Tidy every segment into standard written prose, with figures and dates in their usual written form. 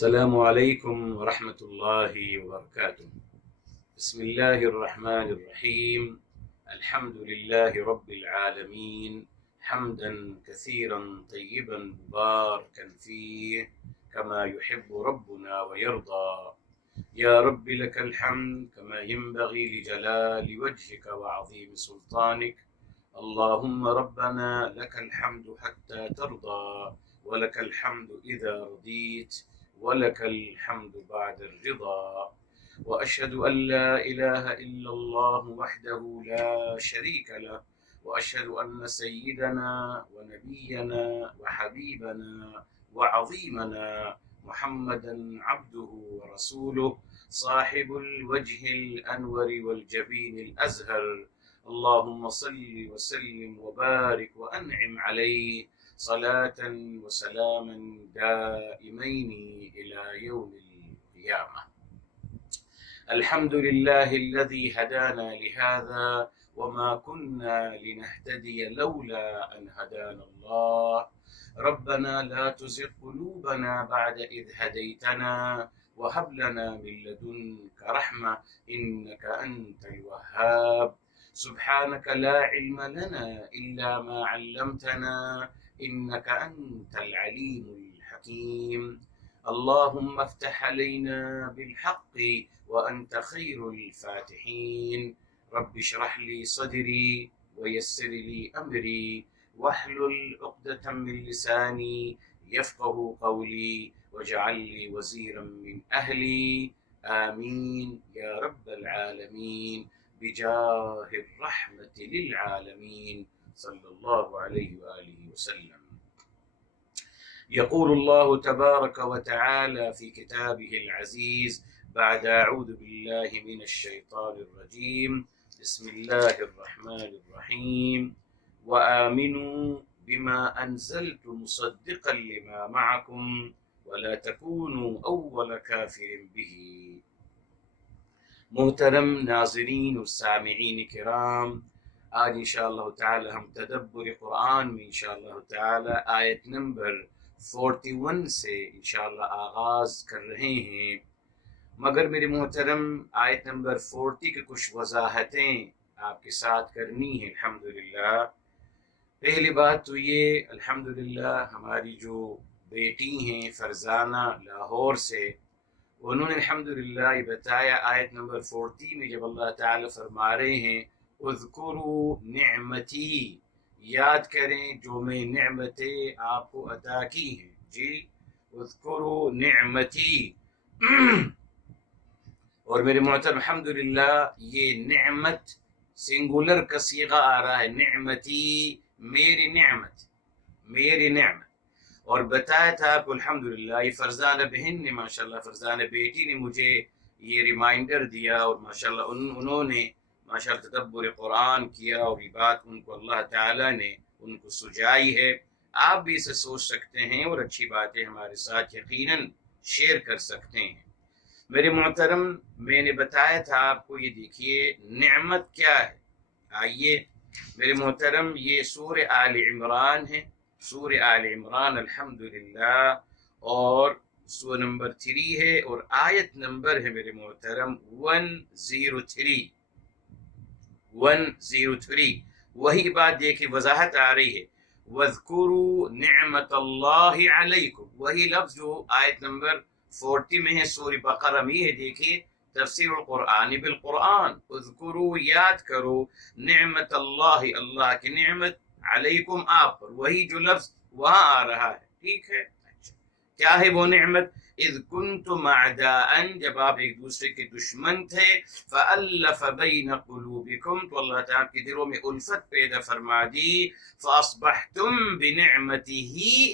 السلام عليكم ورحمة الله وبركاته. بسم الله الرحمن الرحيم. الحمد لله رب العالمين، حمدا كثيرا طيبا مباركا فيه كما يحب ربنا ويرضى. يا رب لك الحمد كما ينبغي لجلال وجهك وعظيم سلطانك. اللهم ربنا لك الحمد حتى ترضى، ولك الحمد إذا رضيت، ولك الحمد بعد الرضا. وأشهد أن لا إله إلا الله وحده لا شريك له، وأشهد أن سيدنا ونبينا وحبيبنا وعظيمنا محمدا عبده ورسوله، صاحب الوجه الأنور والجبين الأزهر. اللهم صل وسلم وبارك وأنعم عليه صلاة وسلاما دائمين إلى يوم القيامة. الحمد لله الذي هدانا لهذا وما كنا لنهتدي لولا أن هدانا الله. ربنا لا تزغ قلوبنا بعد إذ هديتنا وهب لنا من لدنك رحمة إنك أنت الوهاب. سبحانك لا علم لنا إلا ما علمتنا إنك أنت العليم الحكيم. اللهم افتح علينا بالحق وأنت خير الفاتحين. رب اشرح لي صدري ويسر لي أمري واحلل عقدة من لساني يفقه قولي واجعل لي وزيرا من أهلي. آمين يا رب العالمين بجاه الرحمة للعالمين صلى الله عليه وآله وسلم. يقول الله تبارك وتعالى في كتابه العزيز بعد أعوذ بالله من الشيطان الرجيم. بسم الله الرحمن الرحيم. وآمنوا بما أنزلت مصدقا لما معكم ولا تكونوا أول كافر به. محترم ناظرین اور سامعین کرام، آج انشاءاللہ تعالی ہم تدبر قرآن میں انشاءاللہ تعالی آیت نمبر 41 سے انشاءاللہ آغاز کر رہے ہیں، مگر میرے محترم آیت نمبر 40 کی کچھ وضاحتیں آپ کے ساتھ کرنی ہیں الحمدللہ۔ پہلی بات تو یہ، الحمدللہ ہماری جو بیٹی ہیں فرزانہ لاہور سے، انہوں نے الحمدللہ یہ بتایا آیت نمبر 40 میں جب اللہ تعالیٰ فرما رہے ہیں اذکروا نعمتی، یاد کریں جو میں نعمتیں آپ کو عطا کی ہیں، جی اذکروا نعمتی۔ اور میرے محترم الحمدللہ یہ نعمت سنگولر کا صیغہ آ رہا ہے، نعمتی میری نعمت، میری نعمت۔ اور بتایا تھا آپ کو الحمدللہ یہ فرزانہ بہن نے، ماشاءاللہ فرزانہ بیٹی نے مجھے یہ ریمائنڈر دیا، اور ماشاءاللہ انہوں نے ماشاءاللہ تدبر قرآن کیا، اور یہ بات ان کو اللہ تعالیٰ نے ان کو سجائی ہے۔ آپ بھی اسے سوچ سکتے ہیں اور اچھی باتیں ہمارے ساتھ یقیناً شیئر کر سکتے ہیں۔ میرے محترم میں نے بتایا تھا آپ کو، یہ دیکھیے نعمت کیا ہے۔ آئیے میرے محترم یہ سورہ آل عمران ہے، سورہ آل عمران الحمدللہ، اور سورہ نمبر 3 ہے، اور آیت نمبر ہے میرے محترم 103۔ وہی بات دیکھیں وضاحت آ رہی ہے، وَاذْكُرُوا نِعْمَةَ اللَّهِ عَلَيْكُمْ، وہی لفظ جو آیت نمبر 40 میں ہے سورہ بقرہ میں ہے۔ دیکھیے تفسیر القرآن بالقرآن، اذکروا یاد کرو، نعمت اللہ اللہ کی نعمت، علیکم آپ پر، وہی جو لفظ وہاں آ رہا ہے، ٹھیک ہے۔ اچھا کیا ہے وہ نعمت؟ اذ کنتم اعداء، جب آپ ایک دوسرے کے دشمن تھے، فألف بین قلوبکم، تو اللہ تعالیٰ کے دلوں میں الفت پیدا فرما دی، فاصبحتم بنعمتہ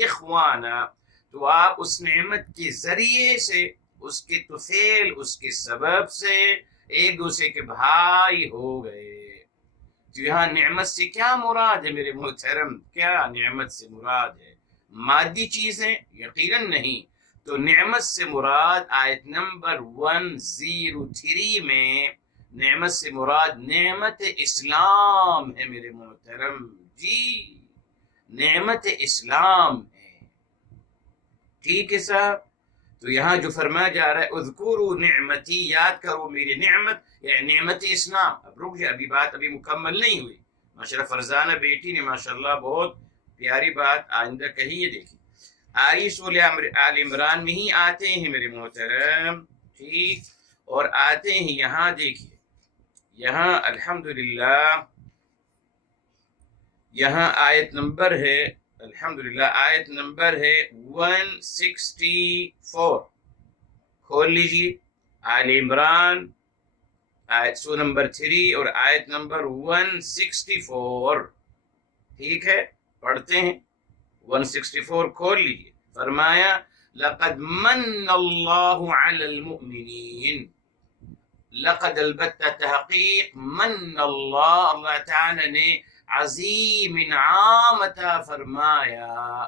اخوانا، تو آپ اس نعمت کے ذریعے سے، اس کے طفیل، اس کے سبب سے ایک دوسرے کے بھائی ہو گئے۔ تو یہاں نعمت سے کیا مراد ہے میرے محترم؟ کیا نعمت سے مراد ہے؟ مادی چیزیں؟ یقیناً نہیں۔ تو نعمت سے مراد آیت نمبر 103 میں نعمت سے مراد نعمت اسلام ہے میرے محترم، جی نعمت اسلام ہے، ٹھیک ہے صاحب۔ تو یہاں جو فرمایا جا رہا ہے اذکروا نعمتی، یاد کرو میری نعمت، یعنی نعمت اسلام. اب رک جائے، ابھی بات ابھی مکمل نہیں ہوئی. ماشاءاللہ فرزانہ بیٹی نے ماشاءاللہ بہت پیاری بات آئندہ کہی ہے. دیکھیے آئی سورہ آل عمران میں ہی آتے ہیں میرے محترم، ٹھیک، اور آتے ہیں یہاں. دیکھیے یہاں الحمدللہ یہاں آیت نمبر ہے، الحمدللہ آیت نمبر ہے 164. کھول لیجیے آل عمران آیت سو نمبر 3 اور آیت نمبر 164. ٹھیک ہے، پڑھتے ہیں. 164 کھول لیجیے. فرمایا لقد من اللہ علی المؤمنین، لقد البتہ تحقیق، من اللہ تعالی نے عظیم انعام عطا فرمایا.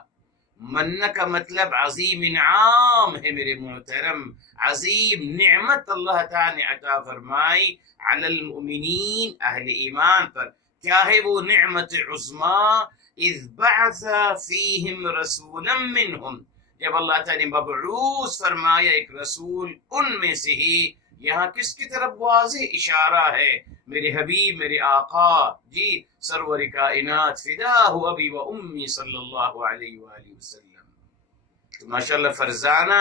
من کا مطلب عظیم انعام ہے میرے محترم، عظیم نعمت اللہ تعالی نے عطا فرمائی علی المؤمنین، اہل ایمان پر. کیا ہے وہ نعمت عظمیٰ؟ اذ بعث فیہم رسولا منہم، جب اللہ تعالی نے مبعوث فرمایا ایک رسول ان میں سے ہی. یہاں کس کی طرف واضح اشارہ ہے؟ میرے حبیب، میرے آقا، جی سرور کائنات فداہ ابی و امی صلی اللہ علیہ وآلہ وسلم. تو ماشاءاللہ فرزانہ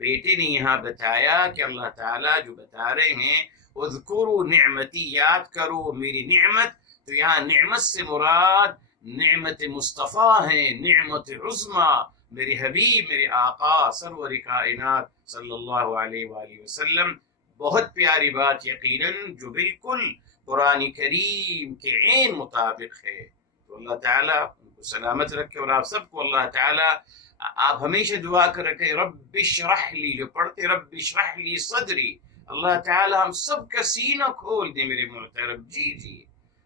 بیٹے نے یہاں بتایا کہ اللہ تعالیٰ جو بتا رہے ہیں اذکروا نعمتی، یاد کرو میری نعمت. تو یہاں نعمت سے مراد نعمت مصطفیٰ ہیں، نعمت عظمیٰ، میرے حبیب، میرے آقا سرور کائنات صلی اللہ علیہ وآلہ وسلم. بہت پیاری بات یقیناً جو بالکل قرآن کریم کے عین مطابق ہے. تو اللہ تعالیٰ ان کو سلامت رکھے، اور آپ سب کو اللہ تعالیٰ، آپ ہمیشہ دعا کر رکھے رب اشرح لی، جو پڑھتے رب اشرح لی صدری، اللہ تعالیٰ ہم سب کا سینہ کھول دے میرے محترم. جی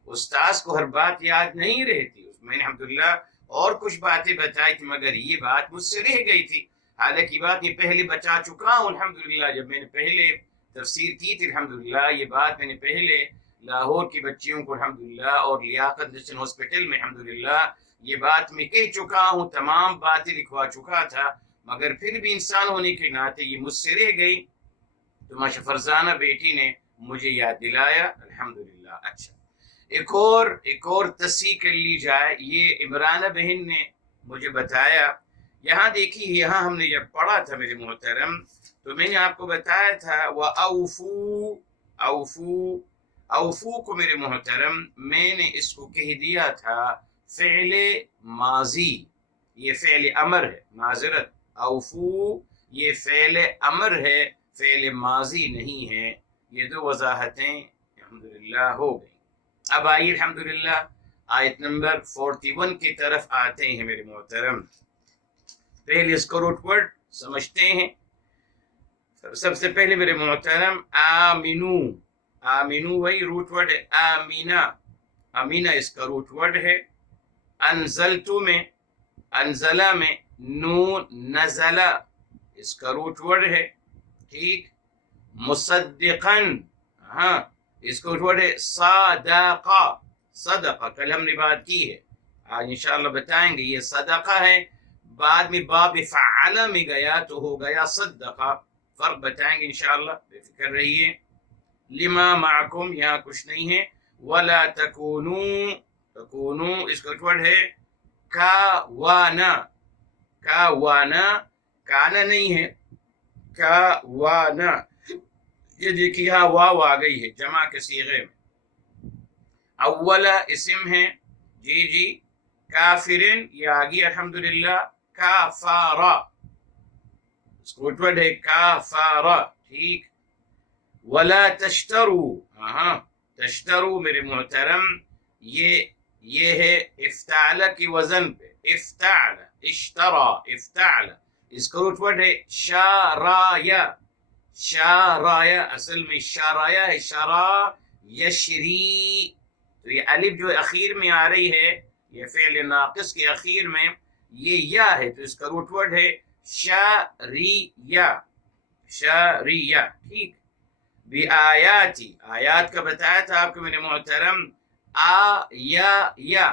استاذ کو ہر بات یاد نہیں رہتی. میں نے الحمدللہ اور کچھ باتیں بتائی تھی مگر یہ بات مجھ سے رہ گئی تھی. حالانکہ بات یہ پہلے بچا چکا ہوں الحمدللہ. جب میں نے پہلے تفسیر کی تھی الحمدللہ یہ بات میں نے پہلے لاہور کی بچیوں کو الحمدللہ اور لیاقت نیشنل ہاسپٹل میں الحمدللہ یہ بات میں کہہ چکا ہوں، تمام باتیں لکھوا چکا تھا، مگر پھر بھی انسان ہونے کے ناطے یہ مجھ سے رہ گئی. تو ماشاء فرزانہ بیٹی نے مجھے یاد دلایا الحمدللہ. اچھا ایک اور تصحیح کر لی جائے، یہ عمرانہ بہن نے مجھے بتایا. یہاں دیکھیے یہاں ہم نے جب پڑھا تھا میرے محترم تو میں نے آپ کو بتایا تھا اوفو کو میرے محترم میں نے اس کو کہہ دیا تھا فعل ماضی، یہ فعل امر ہے، معذرت، اوفو یہ فعل امر ہے، فعل ماضی نہیں ہے. یہ دو وضاحتیں الحمدللہ ہو گئی. اب آئیے الحمدللہ آیت نمبر 41 کی طرف آتے ہیں میرے محترم. پہلے اس کو روٹ ورڈ سمجھتے ہیں. سب سے پہلے میرے محترم آمینو، آمینو وہی روٹ ورڈ ہے. آمینہ، امینہ اس کا روٹ ورڈ ہے. انزلتو میں، انزلہ میں، نون نزلہ اس کا روٹ ورڈ ہے. ٹھیک. مصدقن، ہاں اس کا روٹ ورڈ ہے صدقہ. صدقہ کل ہم نے بات کی ہے، آج انشاءاللہ بتائیں گے. یہ صدقہ ہے، بعد میں باب فعل میں گیا تو ہو گیا صدقہ. فرق بتائیں گے انشاءاللہ، بے فکر رہیے. لما معکم یہاں کچھ نہیں ہے. ولا تکونوا، تکونوا اس کا ورڈ ہے کاوانا. کاوانا کانا نہیں ہے، کاوانا. یہ دیکھیے ہاں واو آ گئی ہے جمع کے صیغے میں. اولا اسم ہے، جی کافرن یہ آ گئی الحمدللہ. کافارا اس کو ورڈ ہے کافارا. ٹھیک. ولا تشترو، ہاں تشترو میرے محترم یہ ہے افتعل کی وزن پہ. افتعل، اشترا، افتعل اس کا روٹ ورڈ ہے شارایا. شارایا اصل میں شارایا ہے، شرا یشری. تو یہ الف جو اخیر میں آ رہی ہے، یہ فعل ناقص کے اخیر میں یہ یا ہے، تو اس کا روٹ ورڈ ہے شاریہ. شاریہ. ٹھیک. بھی آیاتی، آیات کا بتایا تھا آپ کو میرے محترم. یا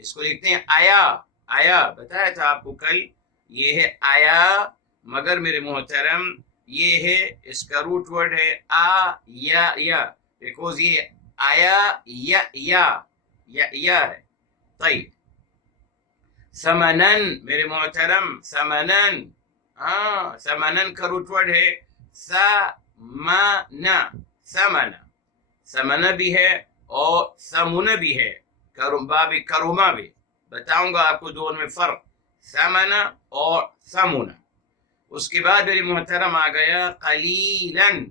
اس کو لکھتے ہیں آیا. آیا بتایا تھا آپ کو کل، یہ ہے آیا مگر میرے محترم یہ ہے اس کا روٹ ورڈ ہے یا بیکوز یہ آیا یا ہے. طيب ثمنن میرے محترم ثمنن ثمنن کا روٹ ورڈ ہے ثمن بھی ہے اور ثمن بھی ہے. باب کروما بھی بتاؤں گا آپ کو دونوں میں فرق ثمن اور ثمن. اس کے بعد میرے محترم آ گیا قلیلاً.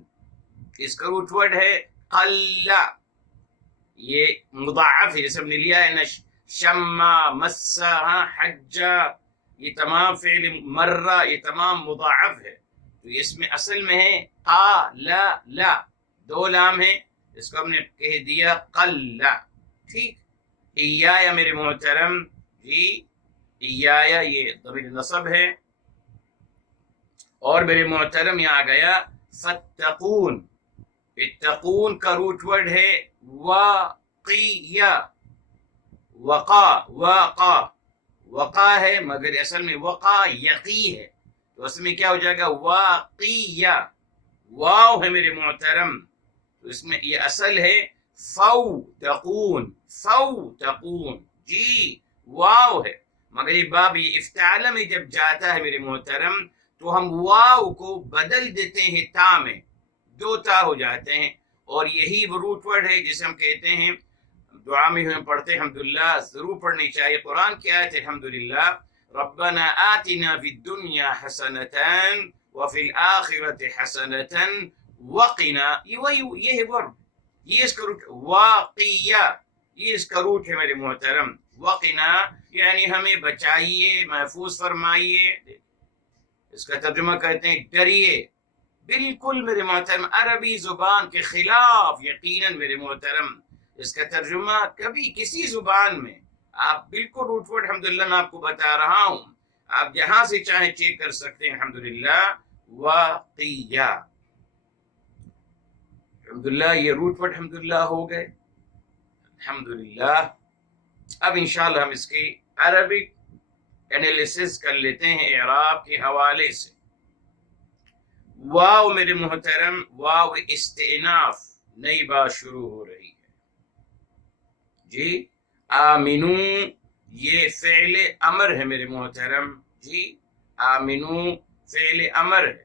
اس کا روٹ ورڈ ہے قلّ. یہ مضاعف ہے جیسے ہم نے لیا ہے شما مسا حجا یہ تمام فعل مرہ یہ تمام مضاعف ہے. تو اس میں اصل میں ہے قال دو لام ہے اس کو ہم نے کہہ دیا قل. ٹھیک ایایا میرے محترم جی ایایا یہ ضمیر نصب ہے. اور میرے محترم یہاں آ گیا فتقون. اتقون کا روٹ ورڈ ہے واقیہ. وقا ہے مگر اصل میں وقا یقی ہے تو اس میں کیا ہو جائے گا واقیہ. واو ہے میرے محترم تو اس میں یہ اصل ہے فوتقون جی واو ہے مگر یہ باب یہ افتعال میں جب جاتا ہے میرے محترم تو ہم واو کو بدل دیتے ہیں تا میں دو تا ہو جاتے ہیں. اور یہی وہ روٹ ورڈ ہے جسے ہم کہتے ہیں دعا میں ہم پڑھتے ہیں الحمدللہ ضرور پڑھنی چاہیے. قرآن کی آیت ہے الحمدللہ ربنا آتنا فی الدنیا حسنة وفی الآخرة حسنة وقنا. یہ ہے ورب یہ اس کا روٹ واقیہ یہ اس کا روٹ ہے میرے محترم. وقنا یعنی ہمیں بچائیے محفوظ فرمائیے. اس کا ترجمہ کہتے ہیں ڈریے. بالکل میرے محترم عربی زبان کے خلاف یقیناً میرے محترم اس کا ترجمہ کبھی کسی زبان میں آپ بالکل روٹ ورڈ الحمدللہ میں آپ کو بتا رہا ہوں آپ جہاں سے چاہیں چیک کر سکتے ہیں. الحمدللہ واقیہ الحمدللہ یہ روٹ ورڈ الحمدللہ ہو گئے. الحمدللہ اب انشاءاللہ ہم اس کی عربک انالیسس کر لیتے ہیں اعراب کے حوالے سے. واو میرے محترم واو استئناف نئی بات شروع ہو رہی ہے جی. آمنو یہ فعل امر ہے میرے محترم جی. آمنو فعل امر ہے.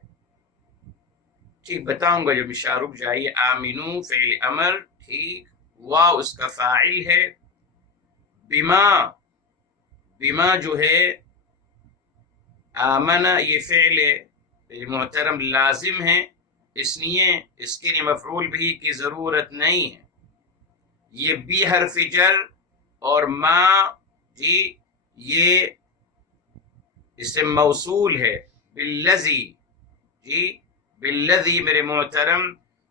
ٹھیک بتاؤں گا جب اشارہ رک جائیے. آمنو فعل امر ٹھیک. واو اس کا فاعل ہے. بما جو ہے آمنا یہ فعل میرے محترم لازم ہے اس لیے اس کے لیے مفعول بھی کی ضرورت نہیں ہے. یہ بی حرف جر اور ما جی یہ اسم موصول ہے بالذی جی بالذی میرے محترم.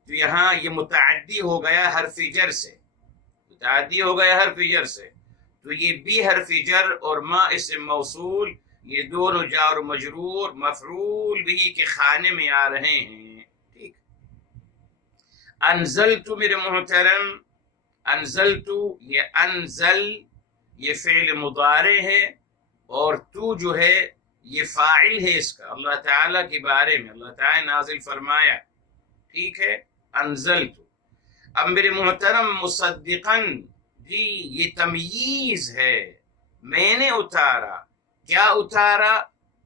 تو یہاں یہ متعدی ہو گیا حرف جر سے تو یہ بی حرف جر اور ما اسم موصول یہ دونوں جار و مجرور مفعول بھی کے خانے میں آ رہے ہیں. ٹھیک انزلت میرے محترم انزلت یہ انزل یہ فعل مضارع ہے اور تو جو ہے یہ فاعل ہے اس کا اللہ تعالیٰ کے بارے میں اللہ تعالیٰ نے نازل فرمایا. ٹھیک ہے انزلت. اب میرے محترم مصدقاً جی یہ تمییز ہے. میں نے اتارا کیا اتارا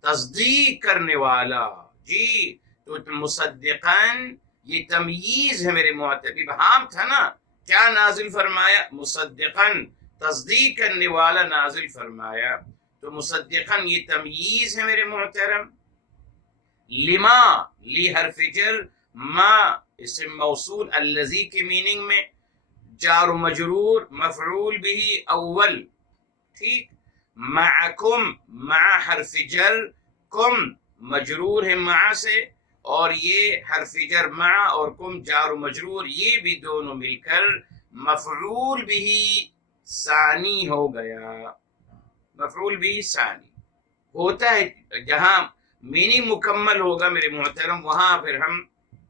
تصدیق کرنے والا جی. تو مصدقاً یہ تمییز ہے میرے محترم. ابہام تھا نا کیا نازل فرمایا مصدقاً تصدیق کرنے والا نازل فرمایا. تو مصدقاً یہ تمییز ہے میرے محترم. لما لی حرف جر ما اسم موصول الذی کے میننگ میں جار و مجرور مفعول بھی اول. ٹھیک معکم مع حرف جر کم مجرور ہے مع سے اور یہ حرف جر مع اور کم جار و مجرور یہ بھی دونوں مل کر مفعول بھی ثانی ہو گیا. مفعول بھی ثانی ہوتا ہے جہاں میننگ مکمل ہوگا میرے محترم وہاں پھر ہم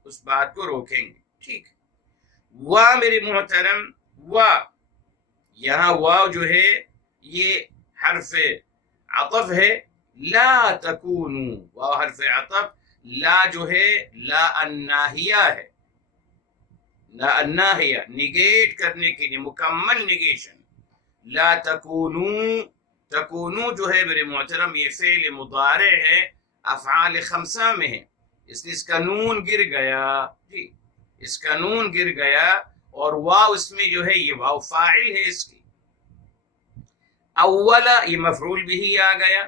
اس بات کو روکیں گے. ٹھیک وا میرے محترم وا یہاں واو جو ہے یہ حرف عطف ہے لا تکونو، واو حرف عطف، لا جو ہے لا الناہیہ ہے، لا الناہیہ نگیٹ کرنے کے لیے، مکمل نگیشن. لا تکونو، تکونو جو ہے میرے محترم یہ فعل مضارع ہے، افعال خمسہ میں ہے، اس لیے اس کا نون گر گیا. جی اس کا نون گر گیا، اور واو اس میں جو ہے یہ واو فاعل ہے اس کی. اولا یہ مفعول بھی آ گیا،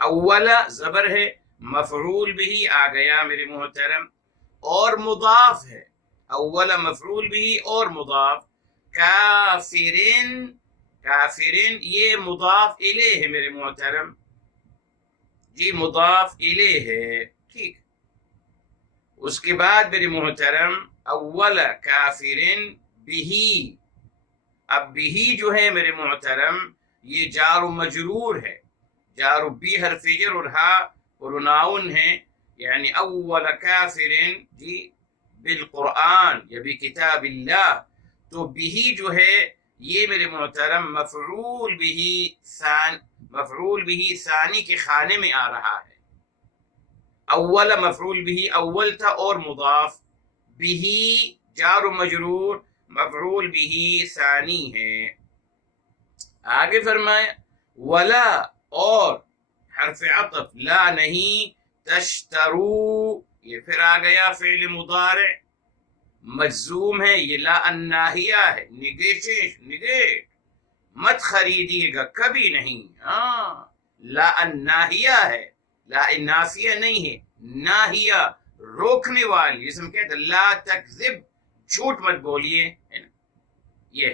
اولا زبر ہے، مفعول بھی آ گیا میرے محترم، اور مضاف ہے، اولا مفعول بھی اور مضاف. کافرین، کافرین یہ مضاف الیہ ہے میرے محترم، جی مضاف الیہ ہے. ٹھیک، اس کے بعد میرے محترم اولا کافرین بھی، اب بھی جو ہے میرے محترم یہ جار و مجرور ہے، جار و بی حرف جر اور ہا پروناؤن ہے، یعنی اول کافرین جی بالقرآن یا بکتاب اللہ. تو بھی جو ہے یہ میرے محترم مفعول بھی ثانی کے خانے میں آ رہا ہے. اول مفعول بھی اول تھا اور مضاف، بھی جار و مجرور مفعول بھی ثانی ہے. آگے فرمایا ولا، اور حرف عطف لا نہیں، تشترو یہ پھر آ گیا فعل مضارع مجزوم ہے، یہ لا الناہیہ ہے، نگیٹ، مت خریدیے گا کبھی نہیں. ہاں لا الناہیہ ہے، لا النافیہ نہیں ہے، ناہیہ روکنے والی، جسم کہتے لا تکذب جھوٹ مت بولیے، یہ.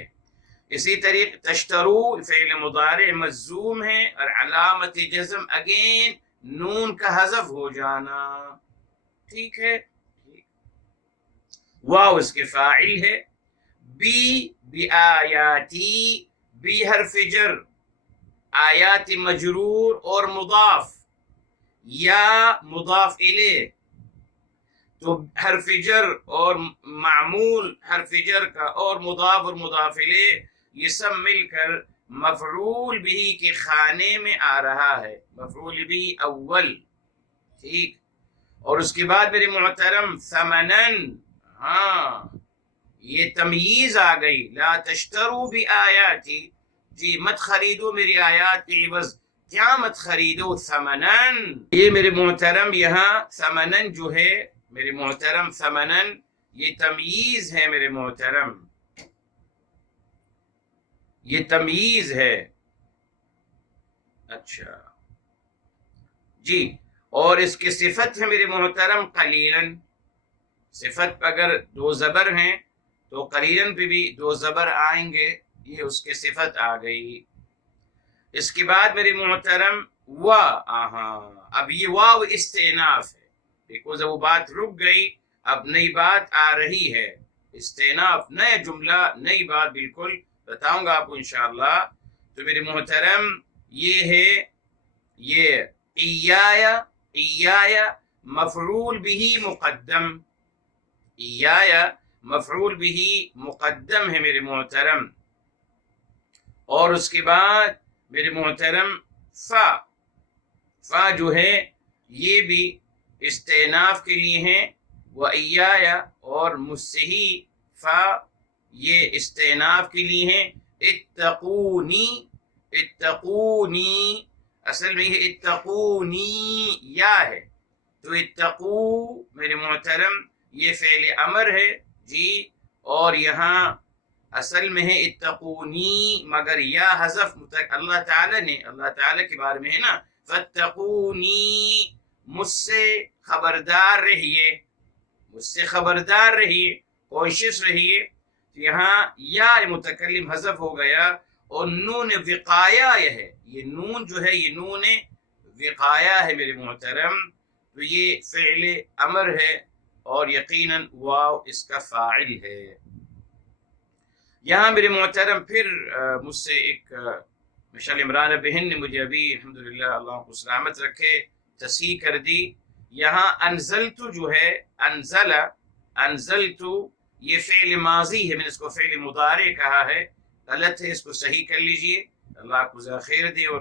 اسی طریقے تشترو فعل مضارع مجزوم ہے، اور علامت جزم اگین نون کا حذف ہو جانا. ٹھیک ہے، واو اس کے فاعل ہے. بی آیاتی، بی حرف جر، آیات مجرور اور مضاف، یا مضاف الیہ، تو حرف جر اور معمول حرف جر کا اور مضاف الیہ یہ سب مل کر مفعول بھی کے خانے میں آ رہا ہے، مفعول بھی اول. ٹھیک، اور اس کے بعد میرے محترم ثمنن، ہاں یہ تمییز آ گئی، لا تشترو بآیاتی، جی مت خریدو میری آیات کے عوض، کیا مت خریدو؟ ثمنن. یہ میرے محترم یہاں ثمنن جو ہے میرے محترم، ثمنن یہ تمییز ہے میرے محترم، یہ تمییز ہے. اچھا جی، اور اس کی صفت ہے میرے محترم قلیلاً. صفت اگر دو زبر ہیں تو قلیلاً پہ بھی دو زبر آئیں گے، یہ اس کی صفت آ گئی. اس کے بعد میرے محترم اب یہ واو استئناف ہے، بیکوز وہ بات رک گئی، اب نئی بات آ رہی ہے، استئناف، نیا جملہ، نئی بات بالکل بتاؤں گا آپ کو انشاءاللہ. تو میرے محترم یہ ہے، یہ ایایا مفعول بھی مقدم، ایایا مفعول بھی مقدم ہے میرے محترم. اور اس کے بعد میرے محترم فا جو ہے یہ بھی استئناف کے لیے ہیں، وَإِيَّايَ اور مجھ سے ہی، فا یہ استئناف کے لیے ہیں. اتقونی اصل میں یہ اتقونی یا ہے، تو اتقو میرے محترم یہ فعل امر ہے جی، اور یہاں اصل میں ہے اتقونی، مگر یا حذف اللہ تعالی کے بارے میں ہے نا، فاتقونی مجھ سے خبردار رہیے، مجھ سے خبردار رہیے، کوشش رہیے. یہاں یا متکلم حذف ہو گیا، اور نون وقایا ہے، یہ نون جو ہے یہ نون وقایا ہے میرے محترم، تو یہ فعل امر ہے، اور یقیناً واو اس کا فاعل ہے. یہاں میرے محترم پھر مجھ سے ایک مشعل عمران بہن نے مجھے ابھی الحمدللہ اللہ کو سلامت رکھے تصحیح کر دی. یہاں انزلت جو ہے، انزلت یہ فعل ماضی ہے، میں نے اس کو فعل مضارع کہا ہے، غلط ہے، اس کو صحیح کر لیجئے، اللہ آپ کو خیر دے اور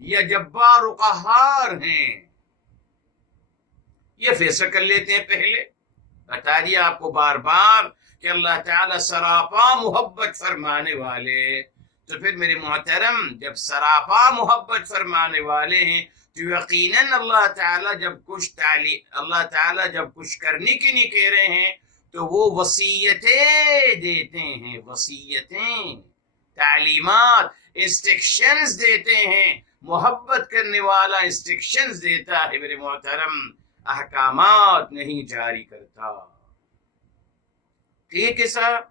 یا جبار و قہار ہیں؟ یہ فیصلہ کر لیتے ہیں پہلے. بتا دیا آپ کو بار بار کہ اللہ تعالیٰ سراپا محبت فرمانے والے. تو پھر میرے محترم جب سراپا محبت فرمانے والے ہیں تو یقیناً اللہ تعالیٰ جب کچھ کرنے کے لیے کہہ رہے ہیں تو وہ وصیتیں دیتے ہیں، وصیتیں، تعلیمات، انسٹرکشنز دیتے ہیں. محبت کرنے والا انسٹرکشنز دیتا ہے میرے محترم، احکامات نہیں جاری کرتا. ٹھیک ہے صاحب؟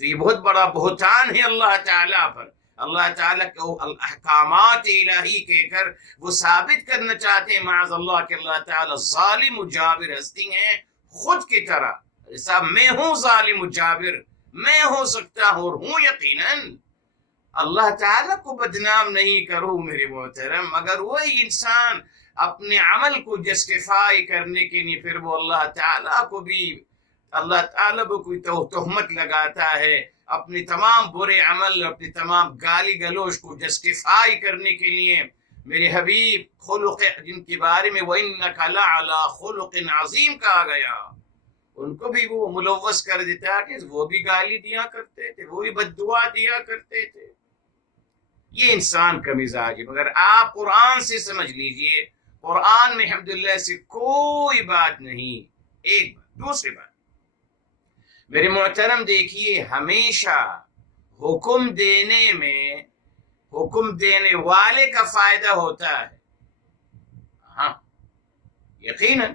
تو یہ بہت بڑا بہتان ہے اللہ تعالیٰ پر. اللہ تعالیٰ کو احکامات الہی کہہ کر وہ ثابت کرنا چاہتے ہیں معاذ اللہ کہ اللہ تعالیٰ ظالم و جابر ہستی ہیں خود کی طرح. صاحب میں ہوں ظالم و جابر، میں ہو سکتا ہوں اور ہوں یقیناً. اللہ تعالیٰ کو بدنام نہیں کروں میرے محترم، مگر وہی انسان اپنے عمل کو جسٹیفائی کرنے کے لیے پھر وہ اللہ تعالیٰ کو کوئی تہمت لگاتا ہے اپنی تمام برے عمل، اپنی تمام گالی گلوچ کو جسٹیفائی کرنے کے لیے. میرے حبیب خلق جن کے بارے میں وَإِنَّكَ لَعَلَىٰ خُلُقٍ عَظِيمٍ کہا گیا، ان کو بھی وہ ملوث کر دیتا کہ وہ بھی گالی دیا کرتے تھے، وہ بھی بد دعا دیا کرتے تھے. یہ انسان کا مزاج ہے. مگر آپ قرآن سے سمجھ لیجئے، قرآن میں الحمدللہ سے کوئی بات نہیں. ایک بات. دوسری بات میرے محترم دیکھیے، ہمیشہ حکم دینے میں حکم دینے والے کا فائدہ ہوتا ہے. ہاں یقیناً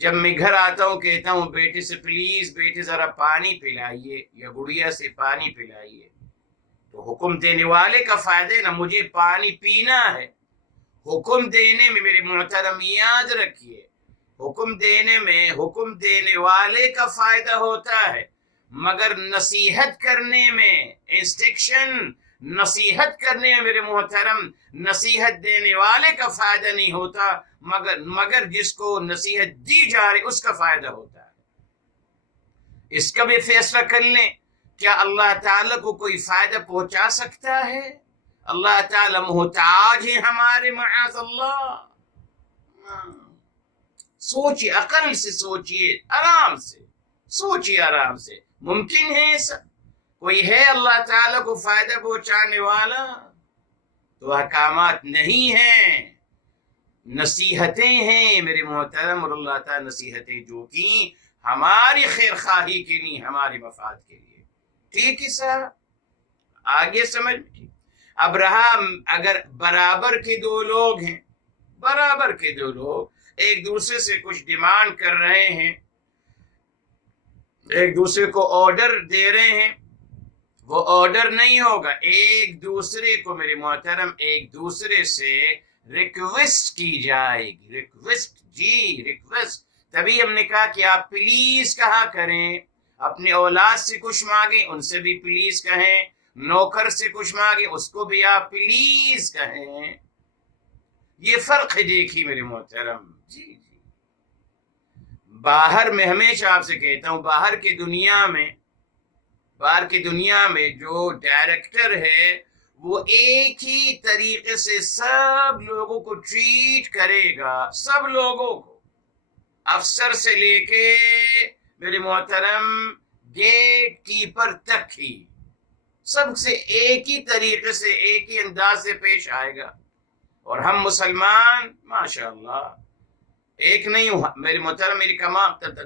جب میں گھر آتا ہوں کہتا ہوں بیٹے سے پلیز بیٹے ذرا پانی پلائیے یا گڑیا سے پانی پلائیے، تو حکم دینے والے کا فائدہ ہے نا، مجھے پانی پینا ہے. حکم دینے میں میرے محترم یاد رکھیے، حکم دینے میں حکم دینے والے کا فائدہ ہوتا ہے، مگر نصیحت کرنے میں نصیحت کرنے میں میرے محترم نصیحت دینے والے کا فائدہ نہیں ہوتا، مگر جس کو نصیحت دی جا رہی اس کا فائدہ ہوتا ہے. اس کا بھی فیصلہ کر لیں، کیا اللہ تعالیٰ کو کوئی فائدہ پہنچا سکتا ہے؟ اللہ تعالیٰ محتاج ہے ہمارے معاذ اللہ. سوچیے، عقل سے سوچیے، آرام سے سوچیے، آرام سے. ممکن ہے ایسا؟ کوئی ہے اللہ تعالیٰ کو فائدہ پہنچانے والا؟ تو احکامات نہیں ہیں، نصیحتیں ہیں میرے محترم. اور اللہ تعالیٰ نصیحتیں جو کی ہماری خیر خواہی کے لیے، ہمارے مفاد کے لیے. ٹھیک ہے صاحب؟ آگے سمجھ. اب رہا اگر برابر کے دو لوگ ہیں، برابر کے دو لوگ ایک دوسرے سے کچھ ڈیمانڈ کر رہے ہیں، ایک دوسرے کو آرڈر دے رہے ہیں، وہ آرڈر نہیں ہوگا. ایک دوسرے کو میرے محترم ایک دوسرے سے ریکویسٹ کی جائے گی. ریکویسٹ، جی ریکویسٹ. تبھی ہم نے کہا کہ آپ پلیز کہا کریں. اپنے اولاد سے کچھ مانگیں ان سے بھی پلیز کہیں، نوکر سے کچھ مانگیں اس کو بھی آپ پلیز کہیں. یہ فرق ہے دیکھیے میرے محترم. جی باہر میں ہمیشہ آپ سے کہتا ہوں، باہر کی دنیا میں جو ڈائریکٹر ہے وہ ایک ہی طریقے سے سب لوگوں کو ٹریٹ کرے گا، سب لوگوں کو، افسر سے لے کے میرے محترم گیٹ کیپر تک ہی، سب سے ایک ہی طریقے سے ایک ہی انداز سے پیش آئے گا. اور ہم مسلمان ماشاءاللہ ایک نہیں ہوا میرے محترم، میری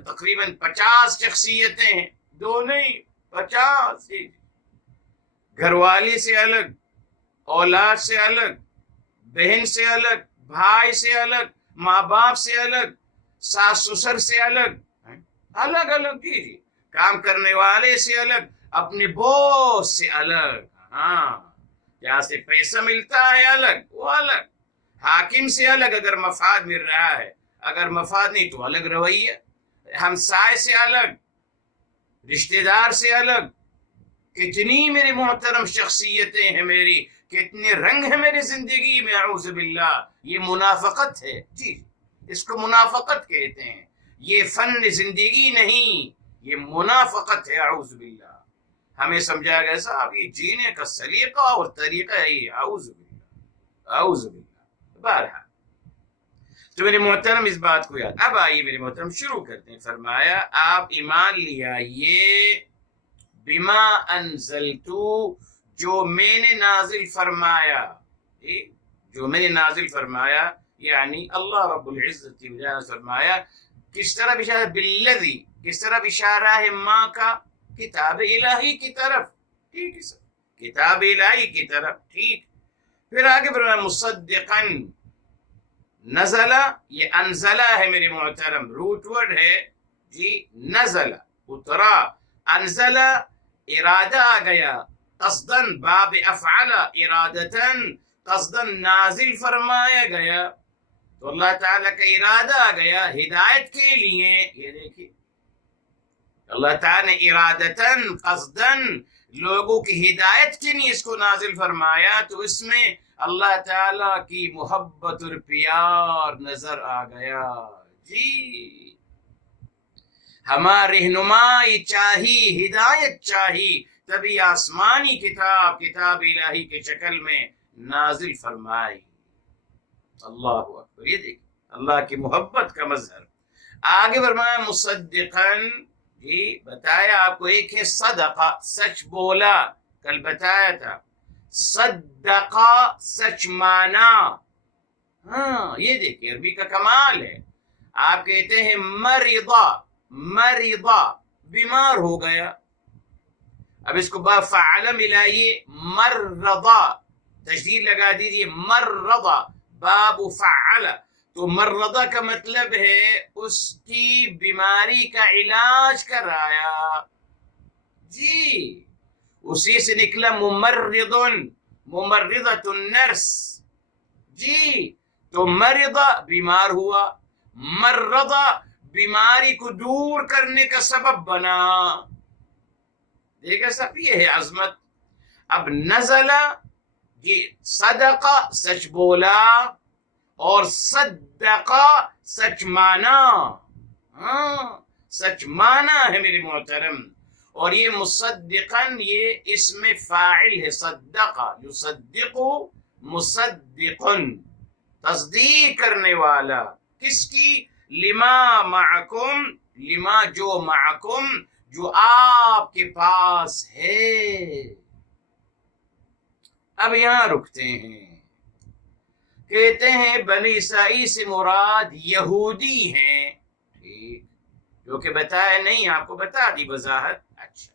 تقریباً 50 شخصیتیں ہیں، 2 نہیں 50. گھر والی سے الگ، اولاد سے الگ، بہن سے الگ، بھائی سے الگ، ماں باپ سے الگ، ساس سسر سے الگ، الگ جی کام کرنے والے سے الگ، اپنے بوس سے الگ، ہاں جہاں سے پیسہ ملتا ہے الگ، وہ الگ، حاکم سے الگ اگر مفاد مل رہا ہے، اگر مفاد نہیں تو الگ رویہ، ہمسائے سے الگ، رشتہ دار سے الگ. کتنی میرے محترم شخصیتیں ہیں میری، کتنے رنگ ہیں میری زندگی میں. اعوذ باللہ، یہ منافقت ہے. جی اس کو منافقت کہتے ہیں، یہ فن زندگی نہیں، یہ منافقت ہے. اعوذ باللہ. ہمیں سمجھا گیا صاحب یہ جینے کا سلیقہ اور طریقہ ہے. اعوذ باللہ، اعوذ باللہ. بہرحال تو میرے محترم اس بات کو یاد. اب آئیے میرے محترم شروع کرتے ہیں. فرمایا آپ ایمان لے آئیے بما انزلتو جو میں نے نازل فرمایا. جو میں نے نازل فرمایا یعنی اللہ رب العزت نے فرمایا. کس طرح اشارہ بالذی, کس طرح اشارہ ہے ماں کا کتاب الہی کی طرف. ٹھیک ہے سر, کتاب الہی کی طرف. ٹھیک, پھر آگے فرمایا مصدقا. نزلہ یہ انزلہ ہے میرے محترم, روٹ ورڈ ہے جی. نزلہ اترا, انزلہ ارادہ آ گیا, قصدن باب افعل ارادتن, قصدن نازل فرمایا گیا. تو اللہ تعالیٰ کا ارادہ آ گیا ہدایت کے لیے. یہ دیکھیے اللہ تعالیٰ نے ارادتن قصدن لوگوں کی ہدایت کے لیے اس کو نازل فرمایا. تو اس میں اللہ تعالیٰ کی محبت اور پیار نظر آ گیا جی. ہماری رہنمائی چاہی, ہدایت چاہی, تبھی آسمانی کتاب کتاب الہی کے شکل میں نازل فرمائی. اللہ اکبر. یہ دیکھیں اللہ کی محبت کا مظہر. آگے فرمایا مصدقاً جی. بتایا آپ کو ایک ہے صدقہ, سچ بولا, کل بتایا تھا. صدقہ سچ مانا. ہاں یہ دیکھیں عربی کا کمال ہے. آپ کہتے ہیں مرضا, مرضا بیمار ہو گیا. اب اس کو با فعل ملائیے, مرضا تشدید لگا دیجیے, مرضا باب فعل. تو مرضا کا مطلب ہے اس کی بیماری کا علاج کرایا جی. اسی سے نکلا ممرض, ممرضۃ النرس جی. تو مرضا بیمار ہوا, مرضا بیماری کو دور کرنے کا سبب بنا. دیکھا سب یہ ہے عظمت. اب نزلہ جی, صدقہ سچ بولا, اور صدقہ سچ مانا. ہاں سچ مانا ہے میرے محترم. اور یہ مصدقاً یہ اسم فاعل ہے. صدقہ یصدق مصدقن, تصدیق کرنے والا. کس کی؟ لما معکم, لما جو معکم جو آپ کے پاس ہے. اب یہاں رکتے ہیں. کہتے ہیں بنی اسرائیل سے مراد یہودی ہیں. ٹھیک, جو کہ بتایا نہیں, آپ کو بتا دی وضاحت. اچھا,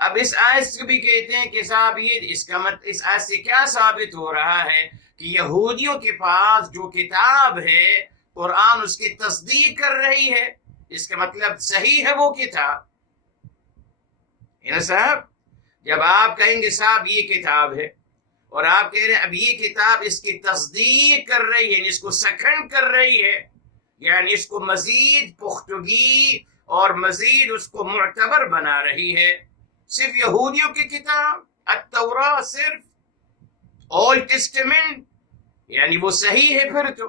اب اس آیت سے بھی کہتے ہیں کہ صاحب یہ اس کا اس آیت سے کیا ثابت ہو رہا ہے کہ یہودیوں کے پاس جو کتاب ہے قرآن اس کی تصدیق کر رہی ہے. اس کا مطلب صحیح ہے وہ کتاب. صاحب جب آپ کہیں گے صاحب یہ کتاب ہے اور آپ کہہ رہے ہیں اب یہ کتاب اس کی تصدیق کر رہی ہے, یعنی اس کو سیکنڈ کر رہی ہے, یعنی اس کو مزید پختگی اور مزید اس کو معتبر بنا رہی ہے. صرف یہودیوں کی کتاب التوراۃ, صرف اولڈ ٹیسٹمنٹ, یعنی وہ صحیح ہے پھر تو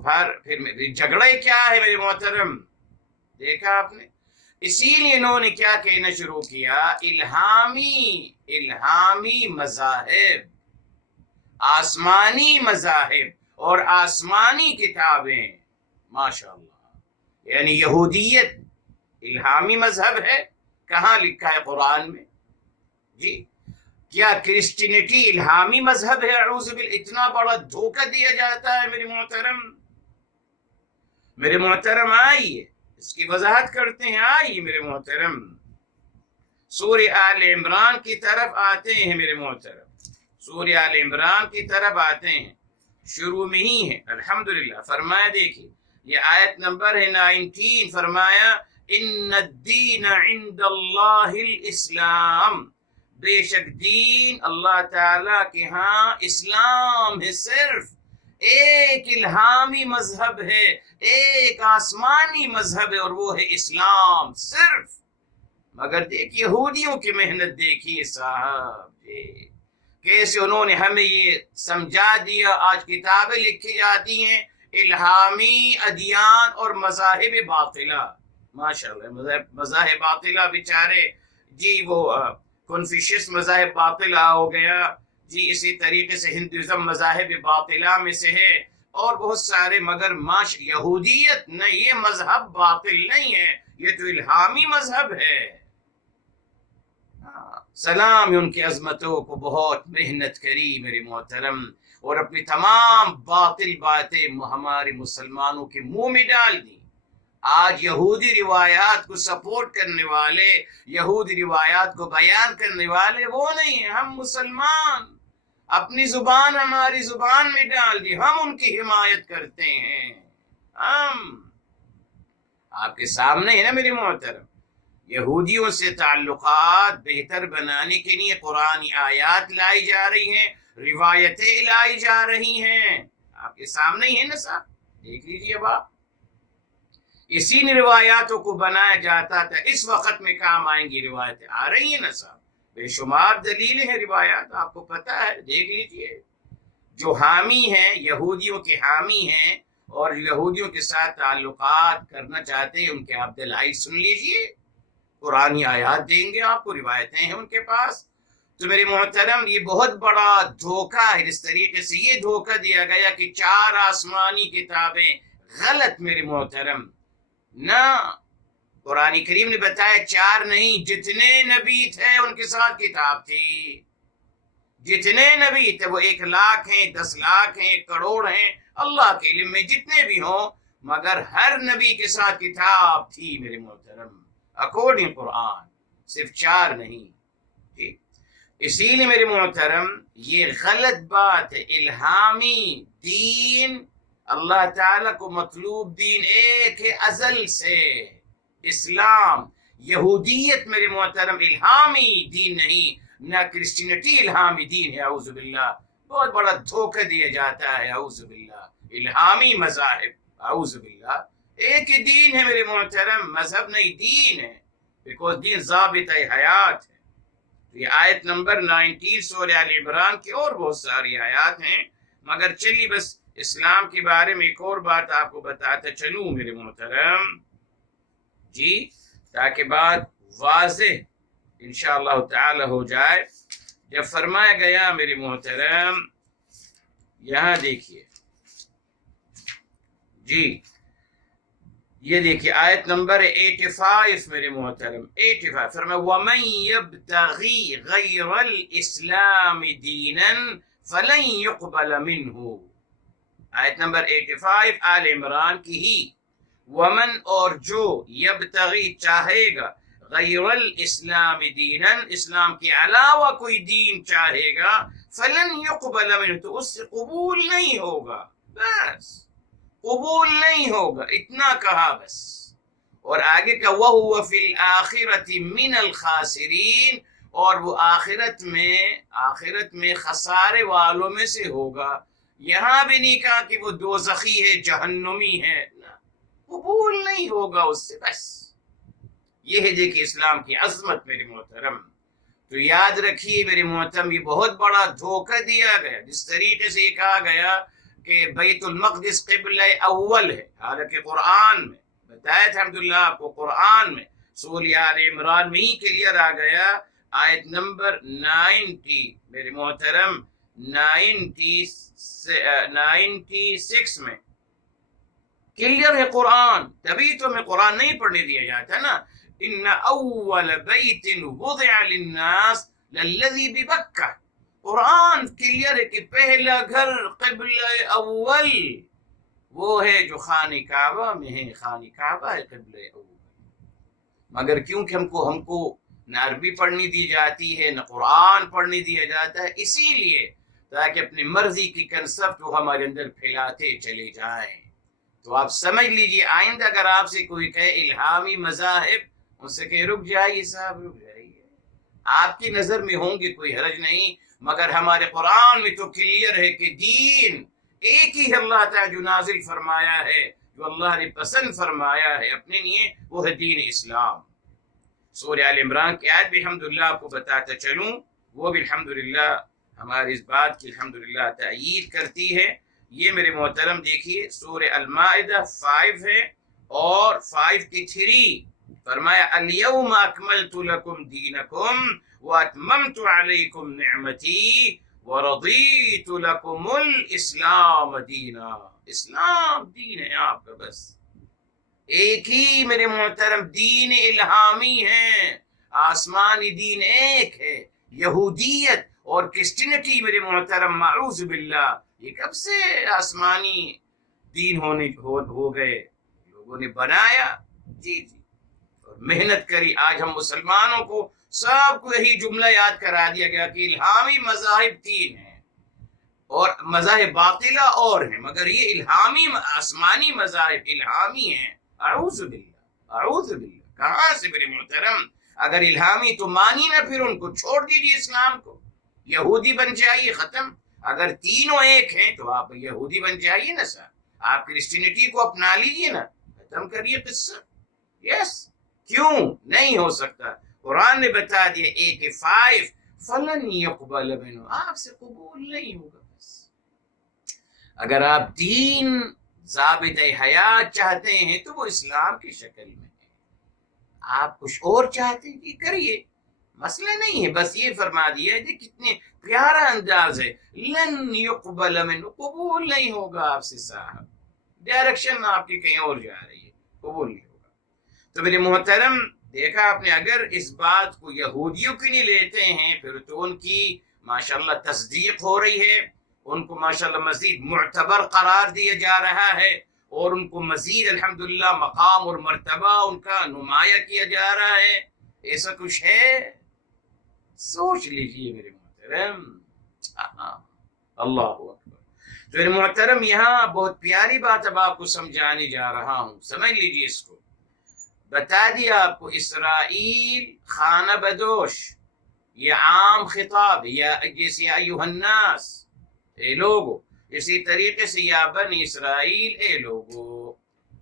پھر جھگڑا کیا ہے میرے محترم. دیکھا آپ نے, اسی لیے انہوں نے کیا کہنا شروع کیا, الہامی مذاہب, آسمانی مذاہب اور آسمانی کتابیں. ماشاء اللہ, یعنی یہودیت الہامی مذہب ہے. کہاں لکھا ہے قرآن میں جی؟ کیا کرسچینٹی الہامی مذہب ہے؟ اعوذ باللہ, اتنا بڑا دھوکہ دیا جاتا ہے میرے محترم. میرے محترم آئیے اس کی وضاحت کرتے ہیں. آئیے میرے محترم سورہ آل عمران کی طرف آتے ہیں. میرے محترم سورہ آل عمران کی طرف آتے ہیں, شروع میں ہی ہے الحمدللہ. فرمایا دیکھیے یہ آیت نمبر ہے 19. فرمایا ان الدین عند اللہ الاسلام, بے شک دین اللہ تعالی کے ہاں اسلام ہے. صرف ایک الہامی مذہب ہے, ایک آسمانی مذہب ہے, اور وہ ہے اسلام صرف. مگر دیکھ یہودیوں کی محنت دیکھیے صاحب جی, کیسے انہوں نے ہمیں یہ سمجھا دیا. آج کتابیں لکھی جاتی ہیں الہامی ادیان اور مذاہب باطلہ. ماشاءاللہ مذاہب باطلہ بیچارے جی, وہ کنفیشس مذاہب باطلہ ہو گیا جی اسی طریقے سے ہندوازم مذاہب باطلہ میں سے ہے اور بہت سارے، مگر یہودیت نہیں، یہ مذہب باطل نہیں ہے، یہ تو الہامی مذہب ہے۔ سلام ان کی عظمتوں کو بہت محنت کری میرے محترم، اور اپنی تمام باطل باتیں ہمارے مسلمانوں کے منہ میں ڈال دی۔ آج یہودی روایات کو سپورٹ کرنے والے، یہودی روایات کو بیان کرنے والے وہ نہیں ہیں، ہم مسلمان اپنی زبان ہماری زبان میں ڈال دی، ہم ان کی حمایت کرتے ہیں۔ ہم آپ کے سامنے ہے نا میرے محترم، یہودیوں سے تعلقات بہتر بنانے کے لیے قرآنی آیات لائی جا رہی ہیں، روایتیں لائی جا رہی ہیں، آپ کے سامنے ہی ہے نا صاحب، دیکھ لیجیے اب آپ، اسی نے روایاتوں کو بنایا جاتا تھا، اس وقت میں کام آئیں گی روایتیں، آ رہی ہیں نا صاحب، بے شمار دلیلیں ہیں روایات، آپ کو پتہ ہے، دیکھ لیجیے۔ جو حامی ہیں، یہودیوں کے حامی ہیں اور یہودیوں کے ساتھ تعلقات کرنا چاہتے ہیں، ان کے آپ دلائل سن لیجیے، قرآنی آیات دیں گے آپ کو، روایتیں ہیں ان کے پاس۔ تو میرے محترم یہ بہت بڑا دھوکہ ہے، اس طریقے سے یہ دھوکہ دیا گیا کہ 4 آسمانی کتابیں، غلط میرے محترم، نہ قرآن کریم نے بتایا 4 نہیں، جتنے نبی تھے ان کے ساتھ کتاب تھی، جتنے نبی تھے وہ 1 لاکھ ہیں، 10 لاکھ ہیں، 1 کروڑ ہیں، اللہ کے علم میں جتنے بھی ہوں، مگر ہر نبی کے ساتھ کتاب تھی میرے محترم، اکارڈنگ قرآن، صرف 4 نہیں، ٹھیک۔ اسی لیے میرے محترم یہ غلط بات ہے، الہامی دین، اللہ تعالیٰ کو مطلوب دین ایک ہے ازل سے، اسلام، یہودیت میرے محترم الہامی دین نہیں، نہ کرسچینٹی الہامی دین ہے، اعوذ باللہ، بہت بڑا دھوکہ دیا جاتا ہے، اعوذ باللہ، الہامی مذاہب، اعوذ باللہ، ایک ہی دین ہے میرے محترم، مذہب نہیں دین ہے، بیکوز دین ضابطہ حیات ہے۔ یہ آیت نمبر 19 سورہ آل عمران کی اور بہت ساری آیات ہیں، مگر چلیے بس اسلام کے بارے میں ایک اور بات آپ کو بتاتا چلوں میرے محترم، جی، تاکہ بات واضح انشاءاللہ تعالی ہو جائے۔ جب فرمایا گیا میرے محترم، یہاں دیکھیے، جی یہ دیکھیے آیت نمبر 85 میرے محترم، 85 فرمایا وَمَن يَبْتَغِي غَيْرَ الْإِسْلَامِ دِينًا فَلَن يُقْبَلَ مِنْهُ، آیت نمبر 85 آل عمران کی ہی، ومن اور جو، یبتغی چاہے گا، غیر الاسلام دینا، اسلام کے علاوہ کوئی دین چاہے گا، فلن یقبل منہ، تو اس سے قبول نہیں ہوگا، بس قبول نہیں ہوگا، اتنا کہا بس۔ اور آگے کا وَهُوَ فِي الْآخِرَةِ مِنَ الْخَاسِرِينَ، اور وہ آخرت میں خسارے والوں میں سے ہوگا۔ یہاں بھی نہیں کہا کہ وہ دوزخی ہے، جہنمی ہے، قبول نہیں ہوگا اس سے، بس یہ ہے دیکھیے اسلام کی عظمت میرے محترم۔ تو یاد رکھیے میرے محترم، یہ بہت بڑا دھوکہ دیا گیا، جس طریقے سے یہ کہا گیا کہ بیت المقدس قبلہ اول ہے، حالانکہ قرآن میں بتایا تھا الحمدللہ آپ کو، قرآن میں سورہ آل عمران میں ہی کلیئر آ گیا، آیت نمبر 90 میرے محترم 96 میں کلیئر ہے قرآن، تبھی تو میں قرآن نہیں پڑھنے دیا جاتا نا، ان اول بیت وضع للناس للذی ببکہ، قرآن کلیئر ہے کہ پہلا گھر قبلہ اول وہ ہے جو خانہ کعبہ میں ہے، خانہ کعبہ ہے قبلہ اول، مگر کیونکہ ہم کو نہ عربی پڑھنی دی جاتی ہے، نہ قرآن پڑھنے دیا جاتا ہے، اسی لیے تاکہ اپنی مرضی کی کنسپٹ وہ ہمارے اندر پھیلاتے چلے جائیں۔ تو آپ سمجھ لیجئے، آئندہ اگر آپ سے کوئی کہے الہامی مذاہب، ان سے کہے رک جائیے صاحب، رک جائیے، آپ کی نظر میں ہوں گے کوئی حرج نہیں، مگر ہمارے قرآن میں تو کلیئر ہے کہ دین ایک ہی اللہ تعالیٰ جو نازل فرمایا ہے، جو اللہ نے پسند فرمایا ہے اپنے لیے، وہ ہے دین اسلام۔ سورہ آل عمران کی آیت بھی الحمدللہ آپ کو بتاتا چلوں، وہ بھی الحمدللہ ہماری اس بات کی الحمدللہ تائید کرتی ہے۔ یہ میرے محترم دیکھیے سورہ المائدہ 5 ہے، اور 5 کی 3 فرمایا الیوم اکملت لکم دینکم واتممت علیکم نعمتی وَرَضِيتُ لَكُمُ الْإِسْلَامَ دِينًا، اسلام دین ہے آپ کا، بس ایک ہی میرے محترم دین الہامی ہے، آسمانی دین ایک ہے، یہودیت اور کرسچینٹی میرے محترم معوذ باللہ یہ کب سے آسمانی دین ہو گئے، لوگوں نے بنایا، جی جی، اور محنت کری۔ آج ہم مسلمانوں کو سب کو یہی جملہ یاد کرا دیا گیا کہ الہامی مذاہب تین ہیں اور مذاہب باطلہ اور ہیں، مگر یہ الہامی آسمانی مذاہب الہامی ہیں۔ اعوذ باللہ، اعوذ باللہ، کہاں سے میرے محترم؟ اگر الہامی تو مانی نہ، پھر ان کو چھوڑ دیجیے، اسلام کو، یہودی بن جائیے، ختم۔ اگر تینوں ایک ہیں تو آپ یہودی بن جائیے نا سر، آپ کرسچینٹی کو اپنا لیجیے نا، ختم کریے قصہ۔ یس، کیوں نہیں ہو سکتا؟ قرآن نے بتا دیا 85 فلن یقبل منہ، آپ سے قبول نہیں ہوگا۔ بس اگر آپ دین ضابط حیات چاہتے ہیں تو وہ اسلام کی شکل میں ہے، آپ کچھ اور چاہتے ہیں کہ کریے، مسئلہ نہیں ہے، بس یہ فرما دیا ہے کہ کتنے پیارا انداز ہے، لن یقبل منہ، قبول نہیں ہوگا آپ سے صاحب، ڈائریکشن آپ کی کہیں اور جا رہی ہے، قبول نہیں ہوگا۔ تو میرے محترم دیکھا آپ نے، اگر اس بات کو یہودیوں کی نہیں لیتے ہیں پھر تو ان کی ماشاءاللہ تصدیق ہو رہی ہے، ان کو ماشاءاللہ مزید معتبر قرار دیا جا رہا ہے، اور ان کو مزید الحمدللہ مقام اور مرتبہ ان کا نمایاں کیا جا رہا ہے۔ ایسا کچھ ہے؟ سوچ لیجئے میرے محترم، اللہ اکبر۔ تو میرے محترم یہاں بہت پیاری بات اب آپ کو سمجھانے جا رہا ہوں، سمجھ لیجئے اس کو۔ بتا دیا آپ کو اسرائیل خانہ بدوش، یہ عام خطاب، یا جیسے ایھا الناس، اے لوگو، اسی طریقے سے یا بنی اسرائیل، اے لوگو،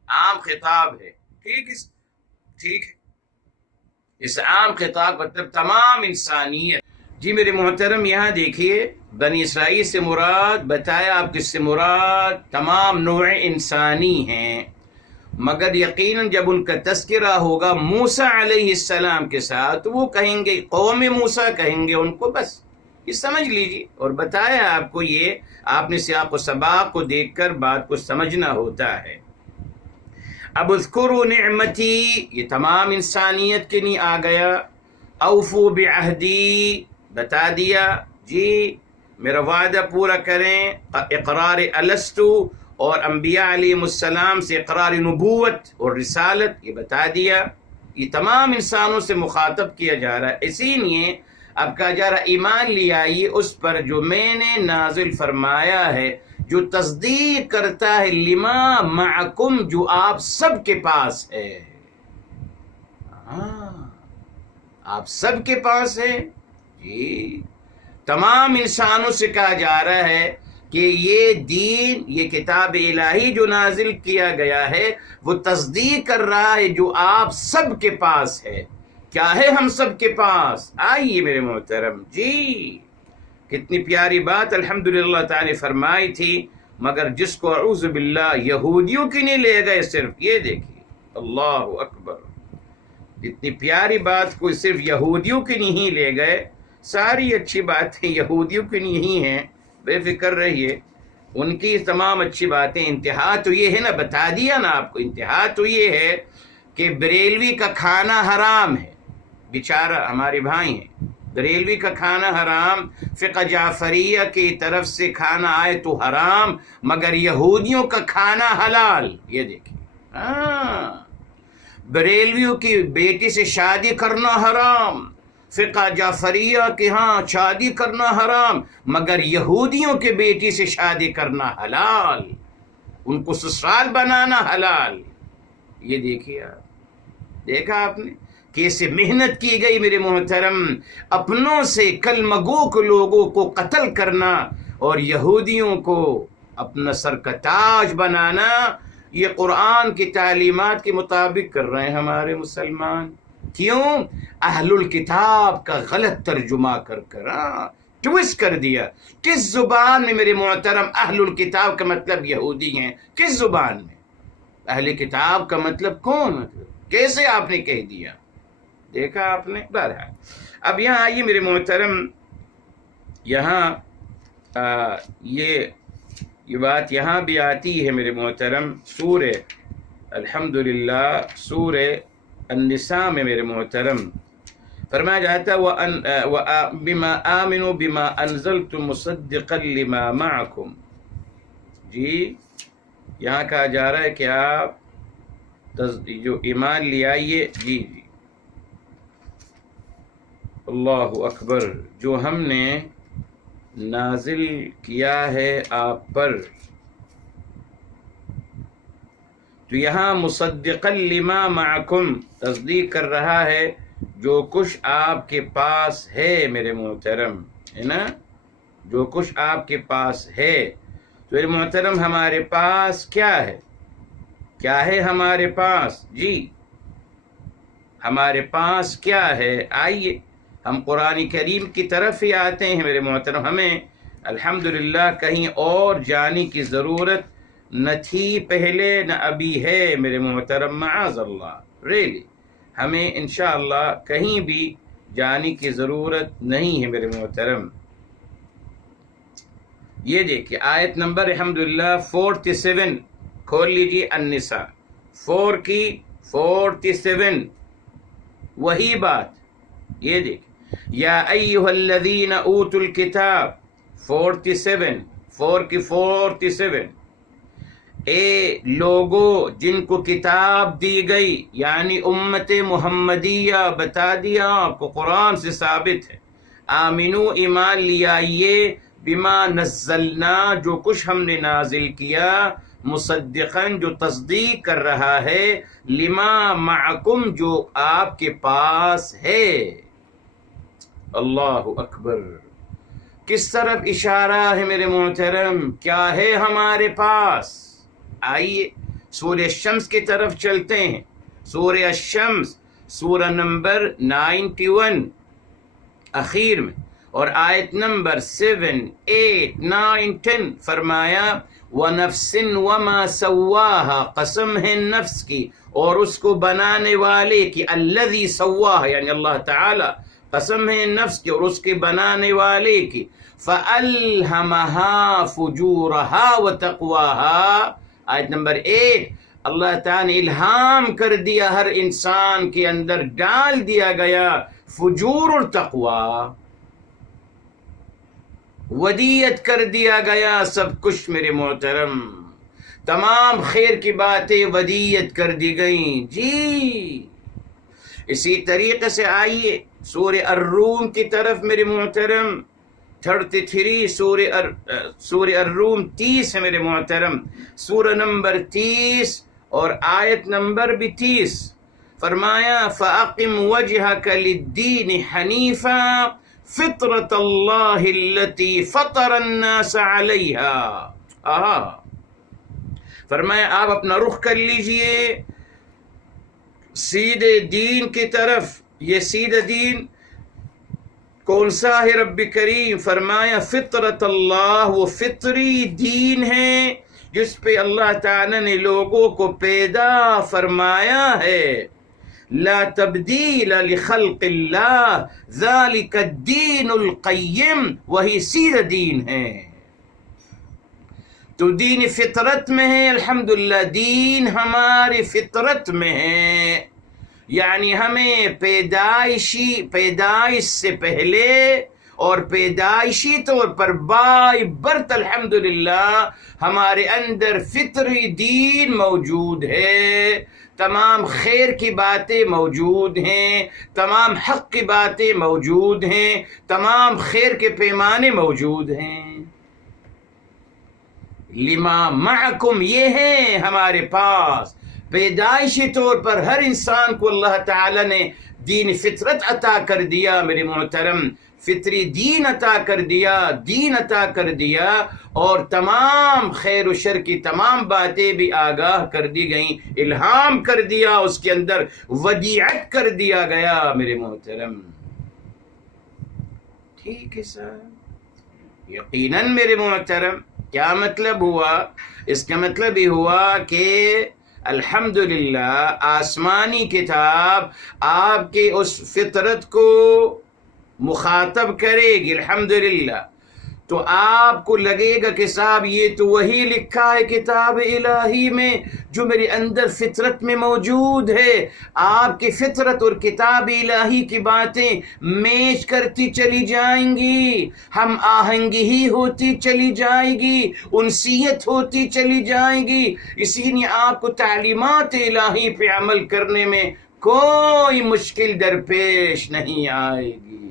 عام خطاب ہے، ٹھیک ہے، اس عام خطاب مطلب تمام انسانیت۔ جی میرے محترم یہاں دیکھیے، بنی اسرائیل سے مراد بتایا آپ، کس سے مراد؟ تمام نوع انسانی ہیں، مگر یقیناً جب ان کا تذکرہ ہوگا موسیٰ علیہ السلام کے ساتھ تو وہ کہیں گے، قوم موسیٰ کہیں گے ان کو، بس یہ سمجھ لیجیے۔ اور بتایا آپ کو، یہ آپ نے سیاق و سباق کو دیکھ کر بات کو سمجھنا ہوتا ہے۔ اب اذکروا نعمتی، یہ تمام انسانیت کے لیے آ گیا۔ اوفوا بعہدی، بتا دیا جی میرا وعدہ پورا کریں، اقرار الستو اور انبیاء علیہ السلام سے اقرار نبوت اور رسالت، یہ بتا دیا۔ یہ تمام انسانوں سے مخاطب کیا جا رہا ہے، اسی لیے اب کہا جا رہا ایمان لے آئیے اس پر جو میں نے نازل فرمایا ہے، جو تصدیق کرتا ہے لما معکم، جو آپ سب کے پاس ہے۔ آپ سب کے پاس ہے، جی تمام انسانوں سے کہا جا رہا ہے کہ یہ دین، یہ کتاب الہی جو نازل کیا گیا ہے وہ تصدیق کر رہا ہے جو آپ سب کے پاس ہے۔ کیا ہے ہم سب کے پاس؟ آئیے میرے محترم، جی کتنی پیاری بات الحمدللہ تعالی نے فرمائی تھی، مگر جس کو اعوذ باللہ یہودیوں کی نہیں لے گئے، صرف یہ دیکھیے، اللہ اکبر، اتنی پیاری بات کو صرف یہودیوں کی نہیں لے گئے۔ ساری اچھی باتیں یہودیوں کی نہیں ہیں، بے فکر رہیے، ان کی تمام اچھی باتیں، انتہا تو یہ ہے نا، بتا دیا نا آپ کو، انتہا تو یہ ہے کہ بریلوی کا کھانا حرام ہے، بیچارہ ہمارے بھائی ہیں، بریلوی کا کھانا حرام، فقہ جعفریہ کی طرف سے کھانا آئے تو حرام، مگر یہودیوں کا کھانا حلال۔ یہ دیکھیں، بریلویوں کی بیٹی سے شادی کرنا حرام، فقہ جعفریہ کے ہاں شادی کرنا حرام، مگر یہودیوں کے بیٹی سے شادی کرنا حلال، ان کو سسرال بنانا حلال۔ یہ دیکھیے آپ، دیکھا آپ نے کیسے محنت کی گئی میرے محترم، اپنوں سے کلمہ گو کے لوگوں کو قتل کرنا اور یہودیوں کو اپنا سر کا تاج بنانا۔ یہ قرآن کی تعلیمات کے مطابق کر رہے ہیں ہمارے مسلمان۔ کیوں؟ اہل الکتاب کا غلط ترجمہ کر کر ٹویسٹ کر دیا۔ کس زبان میں میرے محترم اہل الکتاب کا مطلب یہودی ہیں؟ کس زبان میں؟ اہل کتاب کا مطلب کون؟ مطلب کیسے آپ نے کہہ دیا؟ دیکھا آپ نے؟ بہرحال اب یہاں آئیے میرے محترم، یہاں یہ بات یہاں بھی آتی ہے میرے محترم سورہ الحمدللہ سورہ النساء میں میرے محترم فرمایا جاتا ہے بما آمنوا بما انزلت مصدقا لما معکم. جی یہاں کہا جا رہا ہے کہ آپ جو ایمان لے آئیے. جی اللہ اکبر، جو ہم نے نازل کیا ہے آپ پر. تو یہاں مصدقا لما معکم تصدیق کر رہا ہے جو کچھ آپ کے پاس ہے میرے محترم، ہے نا، جو کچھ آپ کے پاس ہے. تو میرے محترم ہمارے پاس کیا ہے؟ کیا ہے ہمارے پاس؟ جی ہمارے پاس کیا ہے؟ آئیے ہم قرآن کریم کی طرف ہی آتے ہیں میرے محترم. ہمیں الحمدللہ کہیں اور جانے کی ضرورت نہ تھی پہلے نہ ابھی ہے میرے محترم. معاذ اللہ، ریلی ہمیں انشاءاللہ کہیں بھی جانے کی ضرورت نہیں ہے میرے محترم. یہ دیکھیں آیت نمبر الحمدللہ 47 کھول لیجیے، النساء 4 کی 47 وہی بات. یہ دیکھیں یا ایھا الذین اوتوا الکتاب 47 4 کی 47 اے لوگو جن کو کتاب دی گئی، یعنی امت محمدیہ. بتا دیا آپ کو قرآن سے ثابت ہے. آمنو ایمان لے آئیے، بما نزلنا جو کچھ ہم نے نازل کیا، مصدقاً جو تصدیق کر رہا ہے، لما معکم جو آپ کے پاس ہے. اللہ اکبر، کس طرف اشارہ ہے میرے محترم؟ کیا ہے ہمارے پاس؟ آئیے سورہ الشمس کی طرف چلتے ہیں. سورہ الشمس سورہ نمبر 91 اخیر میں اور آیت نمبر 7 8 9 10 فرمایا وَنَفْسٍ وَمَا سَوَّاهَا، قسم ہے نفس کی اور اس کو بنانے والے کی. الذی سواها یعنی اللہ تعالی، قسم ہے نفس کی اور اس کے بنانے والے کی. فَأَلْهَمَهَا فُجُورَهَا وَتَقْوَاهَا. آیت نمبر 8 اللہ تعالیٰ نے الہام کر دیا، ہر انسان کے اندر ڈال دیا گیا فجور اور تقوی، ودیت کر دیا گیا سب کچھ میرے محترم. تمام خیر کی باتیں ودیت کر دی گئیں. جی اسی طریقے سے آئیے سورہ الروم کی طرف میرے محترم 33 سورہ الروم 30 ہے میرے محترم. سورہ نمبر 30 اور آیت نمبر بھی 30 فرمایا فَأَقِمْ وَجْهَكَ لِلدِّينِ حَنِيفًا فِطْرَةَ اللَّهِ الَّتِي فَطَرَ النَّاسَ عَلَيْهَا. فرمایا آپ اپنا رخ کر لیجئے سیدھے دین کی طرف. یہ سیدھا دین کون سا ہے رب کریم؟ فرمایا فطرت اللہ، وہ فطری دین ہے جس پہ اللہ تعالی نے لوگوں کو پیدا فرمایا ہے. لا تبدیل لخلق اللہ ذالک الدین القیم، وہی سیدھا دین ہے. تو دین فطرت میں ہے. الحمدللہ دین ہماری فطرت میں ہے، یعنی ہمیں پیدائش سے پہلے اور پیدائشی طور پر بائی برتھ الحمدللہ ہمارے اندر فطری دین موجود ہے. تمام خیر کی باتیں موجود ہیں، تمام حق کی باتیں موجود ہیں، تمام خیر کے پیمانے موجود ہیں. لما معکم یہ ہے ہمارے پاس. پیدائشی طور پر ہر انسان کو اللہ تعالی نے دین فطرت عطا کر دیا میرے محترم، فطری دین عطا کر دیا، دین عطا کر دیا، اور تمام خیر و شر کی تمام باتیں بھی آگاہ کر دی گئیں، الہام کر دیا، اس کے اندر ودیعت کر دیا گیا میرے محترم. ٹھیک ہے سر، یقیناً میرے محترم کیا مطلب ہوا؟ اس کا مطلب یہ ہوا کہ الحمدللہ آسمانی کتاب آپ کے اس فطرت کو مخاطب کرے گی. الحمدللہ تو آپ کو لگے گا کہ صاحب یہ تو وہی لکھا ہے کتاب الہی میں جو میرے اندر فطرت میں موجود ہے۔ آپ کی فطرت اور کتاب الہی کی باتیں میچ کرتی چلی جائیں گی، ہم آہنگی ہی ہوتی چلی جائے گی، انسیت ہوتی چلی جائے گی۔ اسی لیے آپ کو تعلیمات الہی پہ عمل کرنے میں کوئی مشکل درپیش نہیں آئے گی۔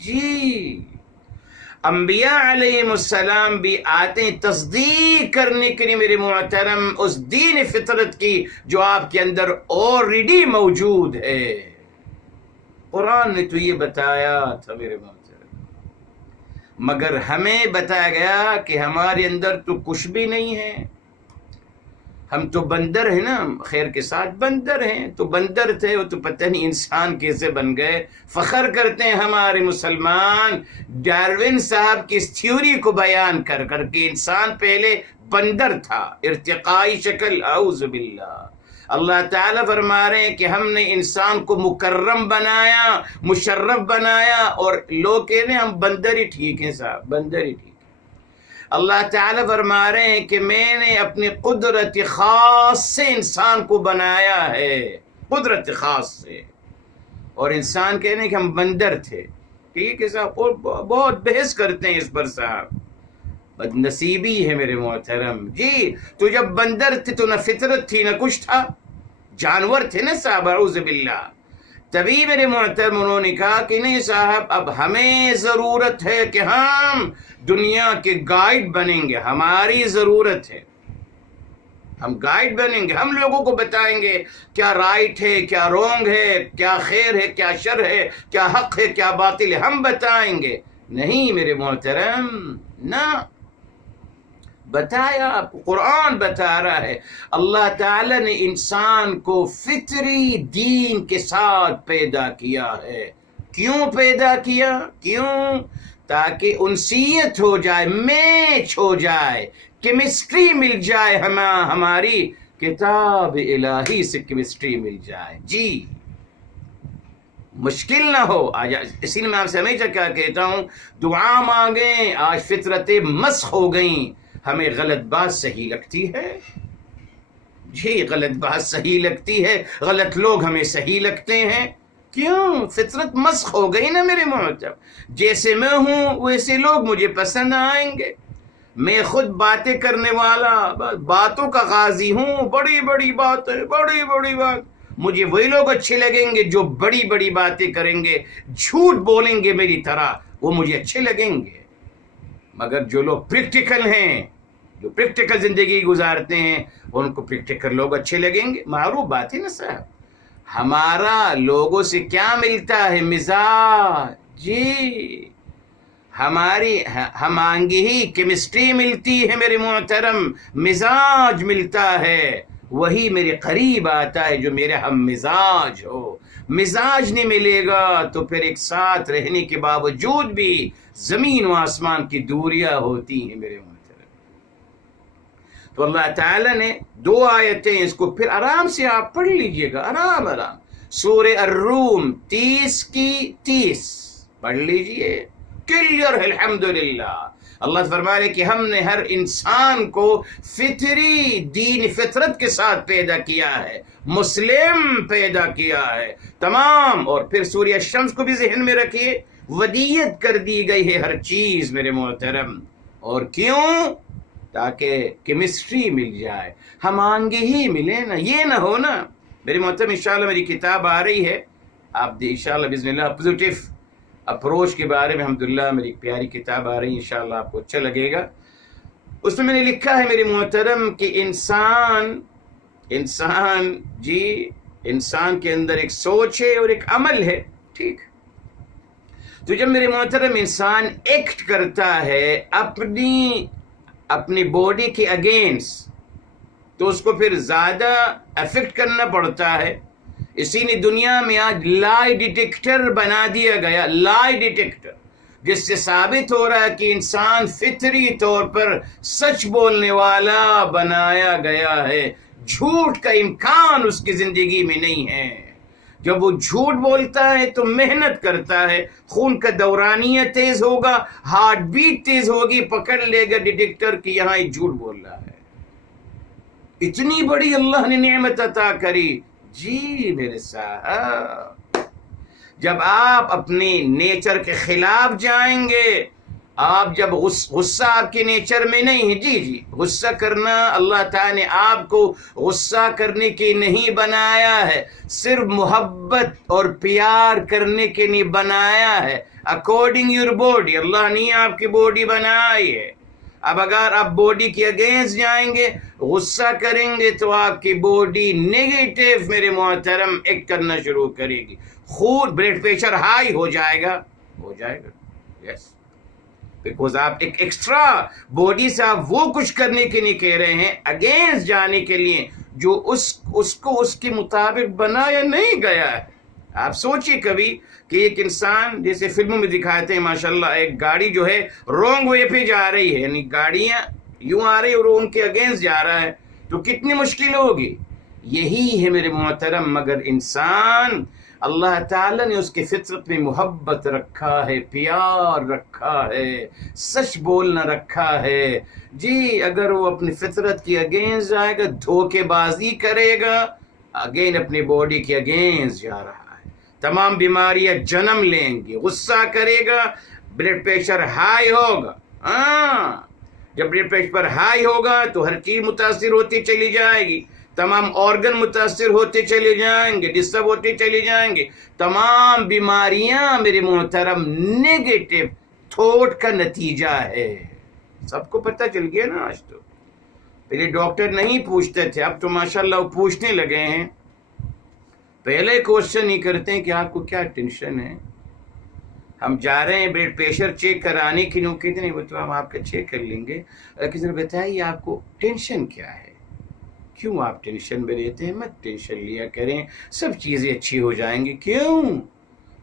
جی انبیاء علیہ السلام بھی آتے ہیں تصدیق کرنے کے لیے میرے محترم اس دین فطرت کی جو آپ کے اندر آلریڈی موجود ہے۔ قرآن نے تو یہ بتایا تھا میرے محترم، مگر ہمیں بتایا گیا کہ ہمارے اندر تو کچھ بھی نہیں ہے، ہم تو بندر ہیں نا، خیر کے ساتھ بندر ہیں، تو بندر تھے وہ تو پتہ نہیں انسان کیسے بن گئے۔ فخر کرتے ہیں ہمارے مسلمان ڈارون صاحب کی اس تھیوری کو بیان کر کر کے انسان پہلے بندر تھا، ارتقائی شکل، اعوذ باللہ۔ اللہ تعالیٰ فرما رہے ہیں کہ ہم نے انسان کو مکرم بنایا، مشرف بنایا، اور لوگ کہہ رہے ہیں ہم بندر ہی ٹھیک ہیں صاحب، بندر ہی ٹھیک۔ اللہ تعالیٰ فرما رہے ہیں کہ میں نے اپنی قدرت خاص سے انسان کو بنایا ہے، قدرت خاص سے، اور انسان کہنے ہیں کہ ہم بندر تھے، ٹھیک ہے صاحب، اور بہت بحث کرتے ہیں اس پر صاحب، بد نصیبی ہے میرے محترم۔ جی تو جب بندر تھے تو نہ فطرت تھی نہ کچھ تھا، جانور تھے نا صاحب، اعوذ باللہ۔ تبھی میرے محترم انہوں نے کہا کہ نہیں صاحب اب ہمیں ضرورت ہے کہ ہم دنیا کے گائیڈ بنیں گے، ہماری ضرورت ہے، ہم گائیڈ بنیں گے، ہم لوگوں کو بتائیں گے کیا رائٹ ہے، کیا رونگ ہے، کیا خیر ہے، کیا شر ہے، کیا حق ہے، کیا باطل ہے، ہم بتائیں گے۔ نہیں میرے محترم، نہ بتایا، آپ کو قرآن بتا رہا ہے اللہ تعالی نے انسان کو فطری دین کے ساتھ پیدا کیا ہے۔ کیوں پیدا کیا؟ کیوں؟ تاکہ انسیت ہو جائے، میچ ہو جائے، کیمسٹری مل جائے، ہماری کتاب الہی سے کیمسٹری مل جائے۔ جی مشکل نہ ہو آج، اسی لیے میں آپ سے ہمیشہ کیا کہتا ہوں، دعا مانگیں، آج فطرتیں مسخ ہو گئیں، ہمیں غلط بات صحیح لگتی ہے، جی غلط بات صحیح لگتی ہے، غلط لوگ ہمیں صحیح لگتے ہیں، کیوں؟ فطرت مسخ ہو گئی نا میرے محترم، جیسے میں ہوں ویسے لوگ مجھے پسند آئیں گے، میں خود باتیں کرنے والا، باتوں کا غازی ہوں، بڑی بڑی باتیں، بڑی بڑی بات، مجھے وہی لوگ اچھے لگیں گے جو بڑی بڑی باتیں کریں گے، جھوٹ بولیں گے میری طرح، وہ مجھے اچھے لگیں گے۔ مگر جو لوگ پریکٹیکل ہیں، جو پریکٹیکل زندگی گزارتے ہیں، ان کو پریکٹیکل لوگ اچھے لگیں گے، معروف بات ہے نا صاحب۔ ہمارا لوگوں سے کیا ملتا ہے؟ مزاج، جی ہماری ہم آہنگی، کیمسٹری ملتی ہے میرے محترم، مزاج ملتا ہے، وہی میرے قریب آتا ہے جو میرے ہم مزاج ہو۔ مزاج نہیں ملے گا تو پھر ایک ساتھ رہنے کے باوجود بھی زمین و آسمان کی دوریاں ہوتی ہیں میرے محترم۔ تو اللہ تعالیٰ نے 2 آیتیں، اس کو پھر آرام سے آپ پڑھ لیجئے گا، آرام آرام، سورہ الروم 30 کی 30 پڑھ لیجئے، کلیئر ہے الحمدللہ۔ اللہ فرما رہے کہ ہم نے ہر انسان کو فطری دین فطرت کے ساتھ پیدا کیا ہے، مسلم پیدا کیا ہے تمام۔ اور پھر سورہ الشمس کو بھی ذہن میں رکھیے، ودیت کر دی گئی ہے ہر چیز میرے محترم، اور کیوں؟ تاکہ کیمسٹری مل جائے، ہم آنگے ہی ملے نا، یہ نہ ہو نا میرے محترم۔ انشاءاللہ میری کتاب آ رہی ہے، آپ انشاءاللہ بسم اللہ، پوزیٹیو اپروچ کے بارے میں الحمدللہ میری پیاری کتاب آ رہی ہے، انشاءاللہ آپ کو اچھا لگے گا۔ اس میں نے لکھا ہے میرے محترم کہ انسان کے اندر ایک سوچ ہے اور ایک عمل ہے، ٹھیک؟ تو جب میرے محترم انسان ایکٹ کرتا ہے اپنی باڈی کے اگینسٹ، تو اس کو پھر زیادہ افیکٹ کرنا پڑتا ہے۔ اسی نے دنیا میں آج لائی ڈیٹیکٹر بنا دیا گیا، لائی ڈیٹیکٹر، جس سے ثابت ہو رہا ہے کہ انسان فطری طور پر سچ بولنے والا بنایا گیا ہے، جھوٹ کا امکان اس کی زندگی میں نہیں ہے۔ جب وہ جھوٹ بولتا ہے تو محنت کرتا ہے، خون کا دورانیہ تیز ہوگا، ہارٹ بیٹ تیز ہوگی، پکڑ لے گا ڈیٹیکٹر کہ یہاں ایک جھوٹ بول رہا ہے۔ اتنی بڑی اللہ نے نعمت عطا کری۔ جی میرے صاحب، جب آپ اپنے نیچر کے خلاف جائیں گے، آپ جب غصہ آپ کے نیچر میں نہیں ہے، جی غصہ کرنا اللہ تعالیٰ نے آپ کو غصہ کرنے کے نہیں بنایا ہے، صرف محبت اور پیار کرنے کے لیے بنایا ہے۔ اکارڈنگ یور باڈی، اللہ نے آپ کی باڈی بنائی ہے۔ اب اگر آپ باڈی کے اگینسٹ جائیں گے، غصہ کریں گے، تو آپ کی باڈی نیگیٹو میرے محترم ایکٹ کرنا شروع کرے گی، خون بلڈ پریشر ہائی ہو جائے گا، یس، بیکاز آپ ایک ایکسٹرا باڈی سے آپ وہ کچھ کرنے کے لیے کہہ رہے ہیں، اگینسٹ جانے کے لیے جو اس کو اس کے مطابق بنایا نہیں گیا ہے۔ آپ سوچئے کبھی کہ ایک انسان، جیسے فلموں میں دکھاتے ہیں ماشاءاللہ، ایک گاڑی جو ہے رونگ وے پہ جا رہی ہے، یعنی گاڑیاں یوں آ رہی اور ان کے اگینسٹ جا رہا ہے، تو کتنی مشکل ہوگی۔ یہی ہے میرے محترم، مگر انسان اللہ تعالیٰ نے اس کے فطرت میں محبت رکھا ہے، پیار رکھا ہے، سچ بولنا رکھا ہے۔ جی اگر وہ اپنی فطرت کے اگینسٹ جائے گا، دھوکے بازی کرے گا، اگین اپنی باڈی کے اگینسٹ جا رہا ہے، تمام بیماریاں جنم لیں گی، غصہ کرے گا، بلڈ پریشر ہائی ہوگا۔ جب بلڈ پریشر ہائی ہوگا تو ہر چیز متاثر ہوتی چلی جائے گی، تمام آرگن متاثر ہوتے چلے جائیں گے، ڈسٹرب ہوتے چلے جائیں گے، تمام بیماریاں میرے محترم نیگیٹو تھاٹ کا نتیجہ ہے۔ سب کو پتہ چل گیا نا آج تو۔ پہلے ڈاکٹر نہیں پوچھتے تھے، اب تو ماشاءاللہ وہ پوچھنے لگے ہیں۔ پہلے کوشچن ہی کرتے ہیں کہ آپ کو کیا ٹینشن ہے۔ ہم جا رہے ہیں بلڈ پریشر چیک کرانے کے لیے، کہتے نہیں وہ تو ہم آپ کا چیک کر لیں گے، لیکن ذرا بتائیے آپ کو ٹینشن کیا ہے، کیوں آپ ٹینشن میں رہتے ہیں؟ مت ٹینشن لیا کریں، سب چیزیں اچھی ہو جائیں گی۔ کیوں؟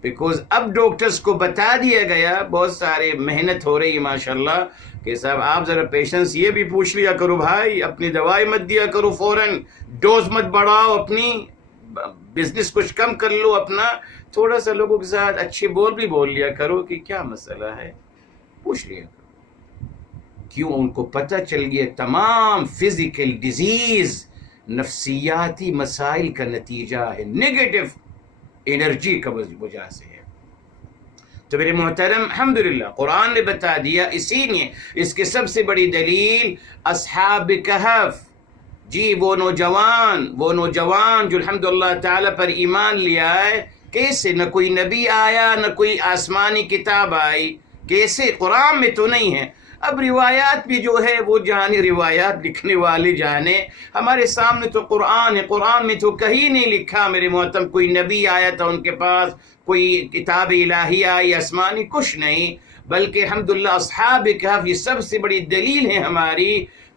بیکاز اب ڈاکٹرز کو بتا دیا گیا، بہت سارے محنت ہو رہی ہے ماشاءاللہ، کہ صاحب آپ ذرا پیشنس یہ بھی پوچھ لیا کرو بھائی، اپنی دوائی مت دیا کرو فوراً، ڈوز مت بڑھاؤ، اپنی بزنس کچھ کم کر لو اپنا، تھوڑا سا لوگوں کے ساتھ اچھے بول لیا کرو کہ کیا مسئلہ ہے، پوچھ لیا کرو۔ کیوں؟ ان کو پتہ چل گیا تمام فزیکل ڈیزیز نفسیاتی مسائل کا نتیجہ ہے، نیگیٹو انرجی کا وجہ سے ہے۔ تو میرے محترم الحمدللہ قرآن نے بتا دیا، اسی لیے اس کی سب سے بڑی دلیل اصحاب کہف، جی وہ نوجوان جو الحمدللہ تعالیٰ پر ایمان لیا ہے، کیسے؟ نہ کوئی نبی آیا، نہ کوئی آسمانی کتاب آئی، کیسے؟ قرآن میں تو نہیں ہے۔ اب روایات بھی جو ہے وہ جانے، روایات لکھنے والے جانے، ہمارے سامنے تو قرآن ہے، قرآن میں تو کہیں نہیں لکھا میرے محترم کوئی نبی آیا تھا ان کے پاس، کوئی کتاب الہی آئی آسمانی، کچھ نہیں، بلکہ الحمدللہ اصحاب کہف یہ سب سے بڑی دلیل ہے ہماری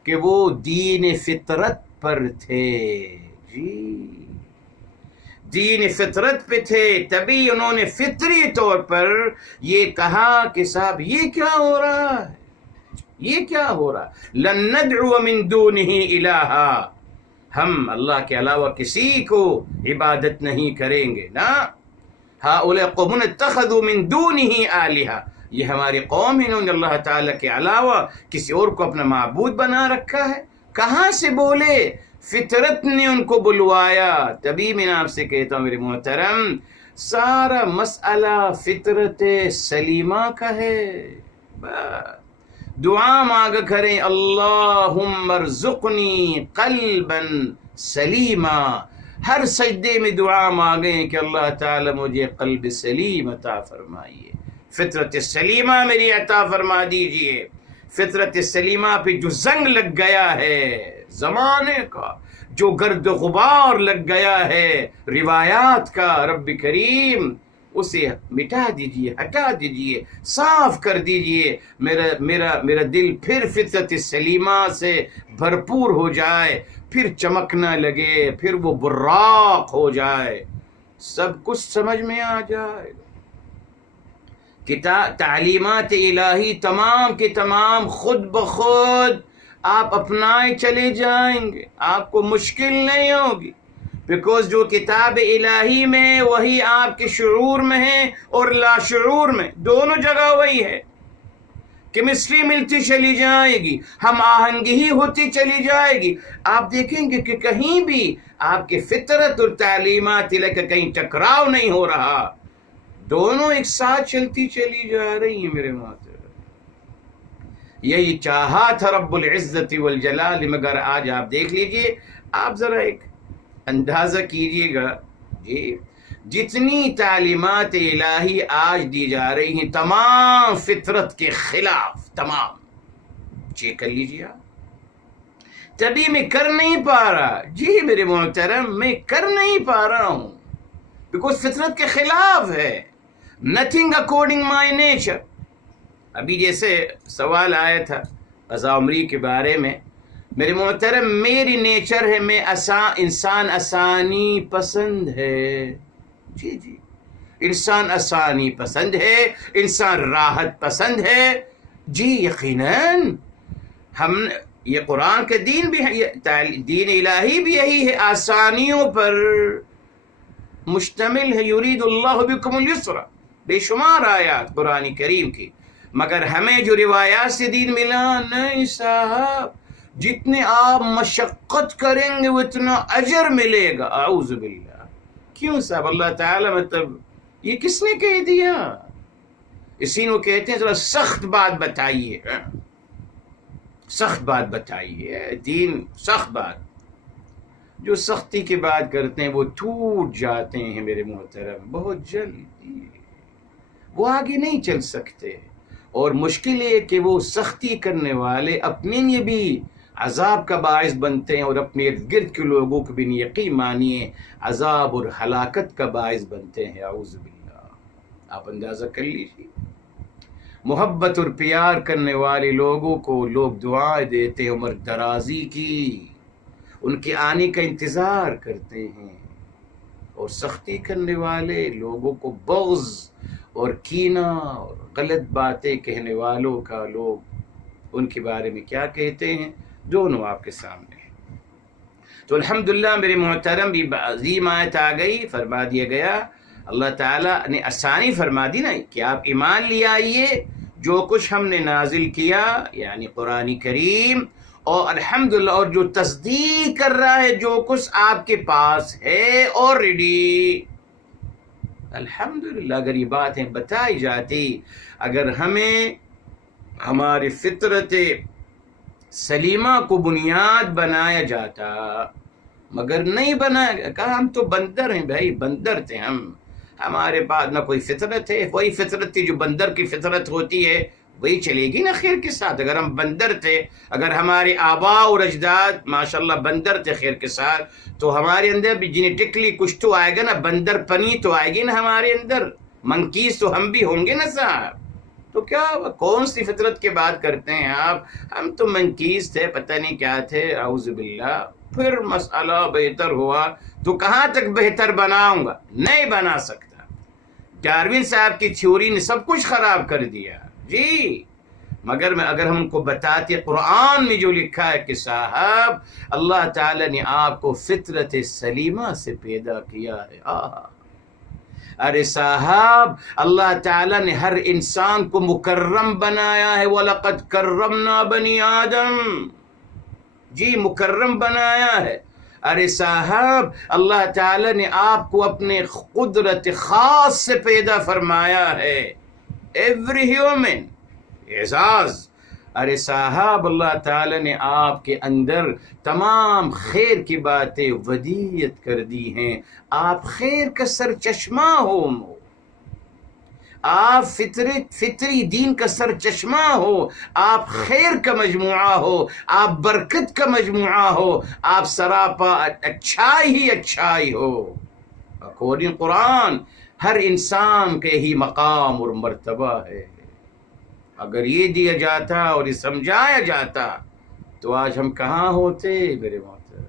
کہ وہ دین فطرت پر تھے۔ جی دین فطرت پہ تھے، تبھی انہوں نے فطری طور پر یہ کہا کہ صاحب یہ کیا ہو رہا ہے، یہ کیا ہو رہا، لن ندعو من دونہ الہا، ہم اللہ کے علاوہ کسی کو عبادت نہیں کریں گے نا۔ ہؤلاء قوم اتخذوا من دونہ آلہہ، یہ ہماری قوم انہوں نے اللہ تعالیٰ کے علاوہ کسی اور کو اپنا معبود بنا رکھا ہے۔ کہاں سے بولے؟ فطرت نے ان کو بلوایا۔ تبھی میں آپ سے کہتا ہوں میرے محترم، سارا مسئلہ فطرت سلیمہ کا ہے۔ دعا مانگا کریں، اللہم ارزقنی قلبا سلیما، ہر سجدے میں دعا مانگیں کہ اللہ تعالی مجھے قلب سلیم عطا فرمائیے، فطرت سلیمہ میری عطا فرما دیجئے۔ فطرت سلیمہ پہ جو زنگ لگ گیا ہے زمانے کا، جو گرد و غبار لگ گیا ہے روایات کا، رب کریم اسے مٹا دیجئے، ہٹا دیجئے، صاف کر دیجئے، میرا دل پھر فطرت سلیمہ سے بھرپور ہو جائے، پھر چمکنا لگے، پھر وہ براق ہو جائے، سب کچھ سمجھ میں آ جائے۔ تعلیمات الہی تمام کے تمام خود بخود آپ اپنائے چلے جائیں گے، آپ کو مشکل نہیں ہوگی۔ بیکاز جو کتاب الہی میں ہے وہی آپ کے شعور میں ہے اور لاشعور میں، دونوں جگہ وہی ہے۔ کیمسٹری ملتی چلی جائے گی، ہم آہنگی ہوتی چلی جائے گی، آپ دیکھیں گے کہ کہیں بھی آپ کی فطرت اور تعلیمات الہی کا کہیں ٹکراؤ نہیں ہو رہا، دونوں ایک ساتھ چلتی چلی جا رہی ہیں میرے محترم۔ یہی چاہا تھا رب العزت والجلال، مگر آج آپ دیکھ لیجئے، آپ ذرا ایک اندازہ کیجئے گا جی، جتنی تعلیمات الہی آج دی جا رہی ہیں تمام فطرت کے خلاف، تمام چیک کر لیجئے آپ۔ تبھی میں کر نہیں پا رہا، جی میرے محترم میں کر نہیں پا رہا ہوں، بیکاز فطرت کے خلاف ہے، نتھنگ اکارڈنگ مائی نیچر۔ ابھی جیسے سوال آیا تھا قضا عمری کے بارے میں، میرے محترم میری نیچر ہے، میں انسان آسانی پسند ہے، جی جی انسان آسانی پسند ہے، انسان راحت پسند ہے، جی یقیناً ہم یہ قرآن کا دین بھی ہے، دین الہی بھی یہی ہے، آسانیوں پر مشتمل ہے، یرید اللہ بکم الیسر، بے شمار آیات قرآن کریم کی، مگر ہمیں جو روایات سے دین ملا، نہیں صاحب جتنے آپ مشقت کریں گے اتنا اجر ملے گا، اعوذ باللہ۔ کیوں صاحب؟ اللہ تعالی مطلب یہ کس نے کہہ دیا؟ اسی کو کہتے ہیں ذرا سخت بات بتائیے، سخت بات بتائیے، دین سخت بات۔ جو سختی کی بات کرتے ہیں وہ ٹوٹ جاتے ہیں میرے محترم بہت جلدی، وہ آگے نہیں چل سکتے، اور مشکل ہے کہ وہ سختی کرنے والے اپنے لیے بھی عذاب کا باعث بنتے ہیں اور اپنے ارد گرد کے لوگوں کو بھی یقین مانیے عذاب اور ہلاکت کا باعث بنتے ہیں، اعوذ باللہ۔ آپ اندازہ کر لیجیے، محبت اور پیار کرنے والے لوگوں کو لوگ دعائیں دیتے ہیں عمر درازی کی، ان کے آنے کا انتظار کرتے ہیں، اور سختی کرنے والے لوگوں کو بغض اور کینہ اور غلط باتیں کہنے والوں کا لوگ ان کے بارے میں کیا کہتے ہیں، دونوں آپ کے سامنے ہیں۔ تو الحمدللہ میرے محترم بھی عظیم آیت آ گئی، فرما دیا گیا، اللہ تعالیٰ نے آسانی فرما دی نا کہ آپ ایمان لے آئیے جو کچھ ہم نے نازل کیا، یعنی قرآن کریم، اور الحمدللہ، اور جو تصدیق کر رہا ہے جو کچھ آپ کے پاس ہے آلریڈی، الحمدللہ۔ اگر یہ باتیں بتائی جاتی، اگر ہمیں ہماری فطرت سلیمہ کو بنیاد بنایا جاتا، مگر نہیں بنایا، کہا ہم تو بندر ہیں بھائی، بندر تھے ہم، ہمارے پاس نہ کوئی فطرت ہے، وہی فطرت تھی جو بندر کی فطرت ہوتی ہے، وہی چلے گی نا خیر کے ساتھ۔ اگر ہم بندر تھے، اگر ہمارے آباء اور اجداد ماشاءاللہ بندر تھے خیر کے ساتھ، تو ہمارے اندر بھی جینیٹکلی کچھ تو آئے گا نا، بندر پنی تو آئے گی نا ہمارے اندر، منکیز تو ہم بھی ہوں گے نا صاحب۔ تو کیا کون سی فطرت کی بات کرتے ہیں آپ؟ ہم تو منکیز تھے، پتہ نہیں کیا تھے، اعوذ باللہ۔ پھر مسئلہ بہتر ہوا تو کہاں تک بہتر بناؤں گا؟ نہیں بنا سکتا۔ ڈارون صاحب کی تھیوری نے سب کچھ خراب کر دیا جی، مگر اگر ہم کو بتاتے قرآن میں جو لکھا ہے کہ صاحب اللہ تعالی نے آپ کو فطرت سلیمہ سے پیدا کیا ہے، ارے صاحب اللہ تعالیٰ نے ہر انسان کو مکرم بنایا ہے، وَلَقَدْ كَرَّمْنَا بَنِي آدم، جی مکرم بنایا ہے۔ ارے صاحب اللہ تعالیٰ نے آپ کو اپنے قدرت خاص سے پیدا فرمایا ہے، ایوری ہیومن، اعزاز۔ ارے صاحب اللہ تعالیٰ نے آپ کے اندر تمام خیر کی باتیں ودیعت کر دی ہیں، آپ خیر کا سر چشمہ ہو، آپ فطری دین کا سر چشمہ ہو، آپ خیر کا مجموعہ ہو، آپ برکت کا مجموعہ ہو، آپ سراپا اچھائی ہی اچھائی ہو۔ اکارڈنگ قرآن ہر انسان کے ہی مقام اور مرتبہ ہے۔ اگر یہ دیا جاتا اور یہ سمجھایا جاتا تو آج ہم کہاں ہوتے میرے محترم؟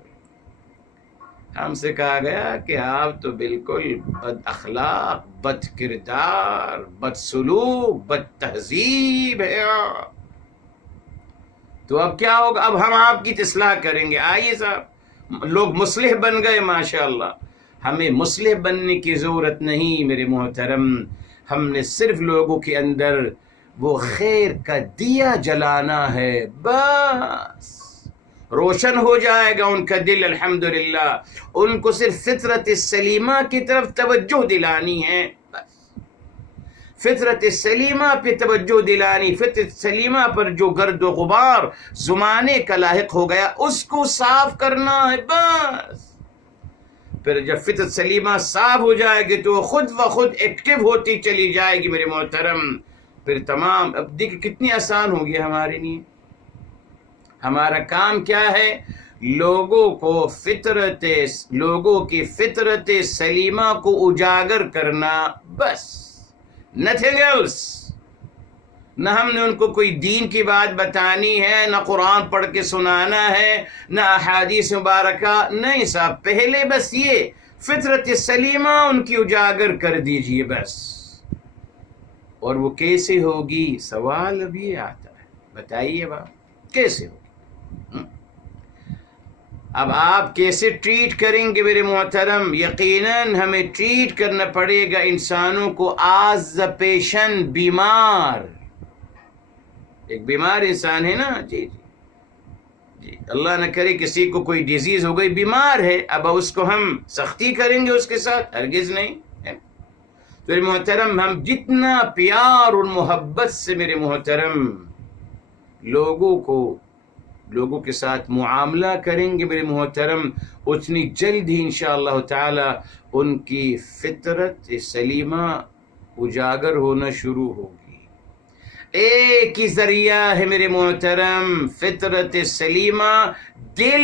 ہم سے کہا گیا کہ آپ تو بالکل بد اخلاق، بد کردار، بد سلوک، بد تہذیب ہے آپ۔ تو اب کیا ہوگا؟ اب ہم آپ کی اصلاح کریں گے، آئیے صاحب لوگ مصلح بن گئے ماشاءاللہ. ہمیں مصلح بننے کی ضرورت نہیں میرے محترم. ہم نے صرف لوگوں کے اندر وہ خیر کا دیا جلانا ہے، بس روشن ہو جائے گا ان کا دل. الحمدللہ ان کو صرف فطرت سلیمہ کی طرف توجہ دلانی ہے، بس فطرت سلیمہ پہ توجہ دلانی. فطرت سلیمہ پر جو گرد و غبار زمانے کا لاحق ہو گیا اس کو صاف کرنا ہے بس. پھر جب فطرت سلیمہ صاف ہو جائے گی تو خود بخود ایکٹیو ہوتی چلی جائے گی میرے محترم. پھر تمام اب دیکھ کتنی آسان ہو گیا ہمارے لیے. ہمارا کام کیا ہے؟ لوگوں کی فطرت سلیمہ کو اجاگر کرنا، بس نتھنگ ایلس. نہ ہم نے ان کو کوئی دین کی بات بتانی ہے، نہ قرآن پڑھ کے سنانا ہے، نہ احادیث مبارکہ. نہیں صاحب، پہلے بس یہ فطرت سلیمہ ان کی اجاگر کر دیجئے بس. اور وہ کیسے ہوگی؟ سوال اب یہ آتا ہے، بتائیے باپ کیسے ہوگی؟ اب آپ کیسے ٹریٹ کریں گے میرے محترم؟ یقیناً ہمیں ٹریٹ کرنا پڑے گا انسانوں کو ایز اے پیشنٹ، بیمار. ایک بیمار انسان ہے نا، جی اللہ نہ کرے کسی کو کوئی ڈیزیز ہو گئی، بیمار ہے، اب اس کو ہم سختی کریں گے اس کے ساتھ؟ ہرگز نہیں. تو میرے محترم ہم جتنا پیار اور محبت سے میرے محترم لوگوں کے ساتھ معاملہ کریں گے میرے محترم، اتنی جلد ہی انشاءاللہ تعالی ان کی فطرت سلیمہ اجاگر ہونا شروع ہوگی. ایک ہی ذریعہ ہے میرے محترم فطرت سلیمہ. دل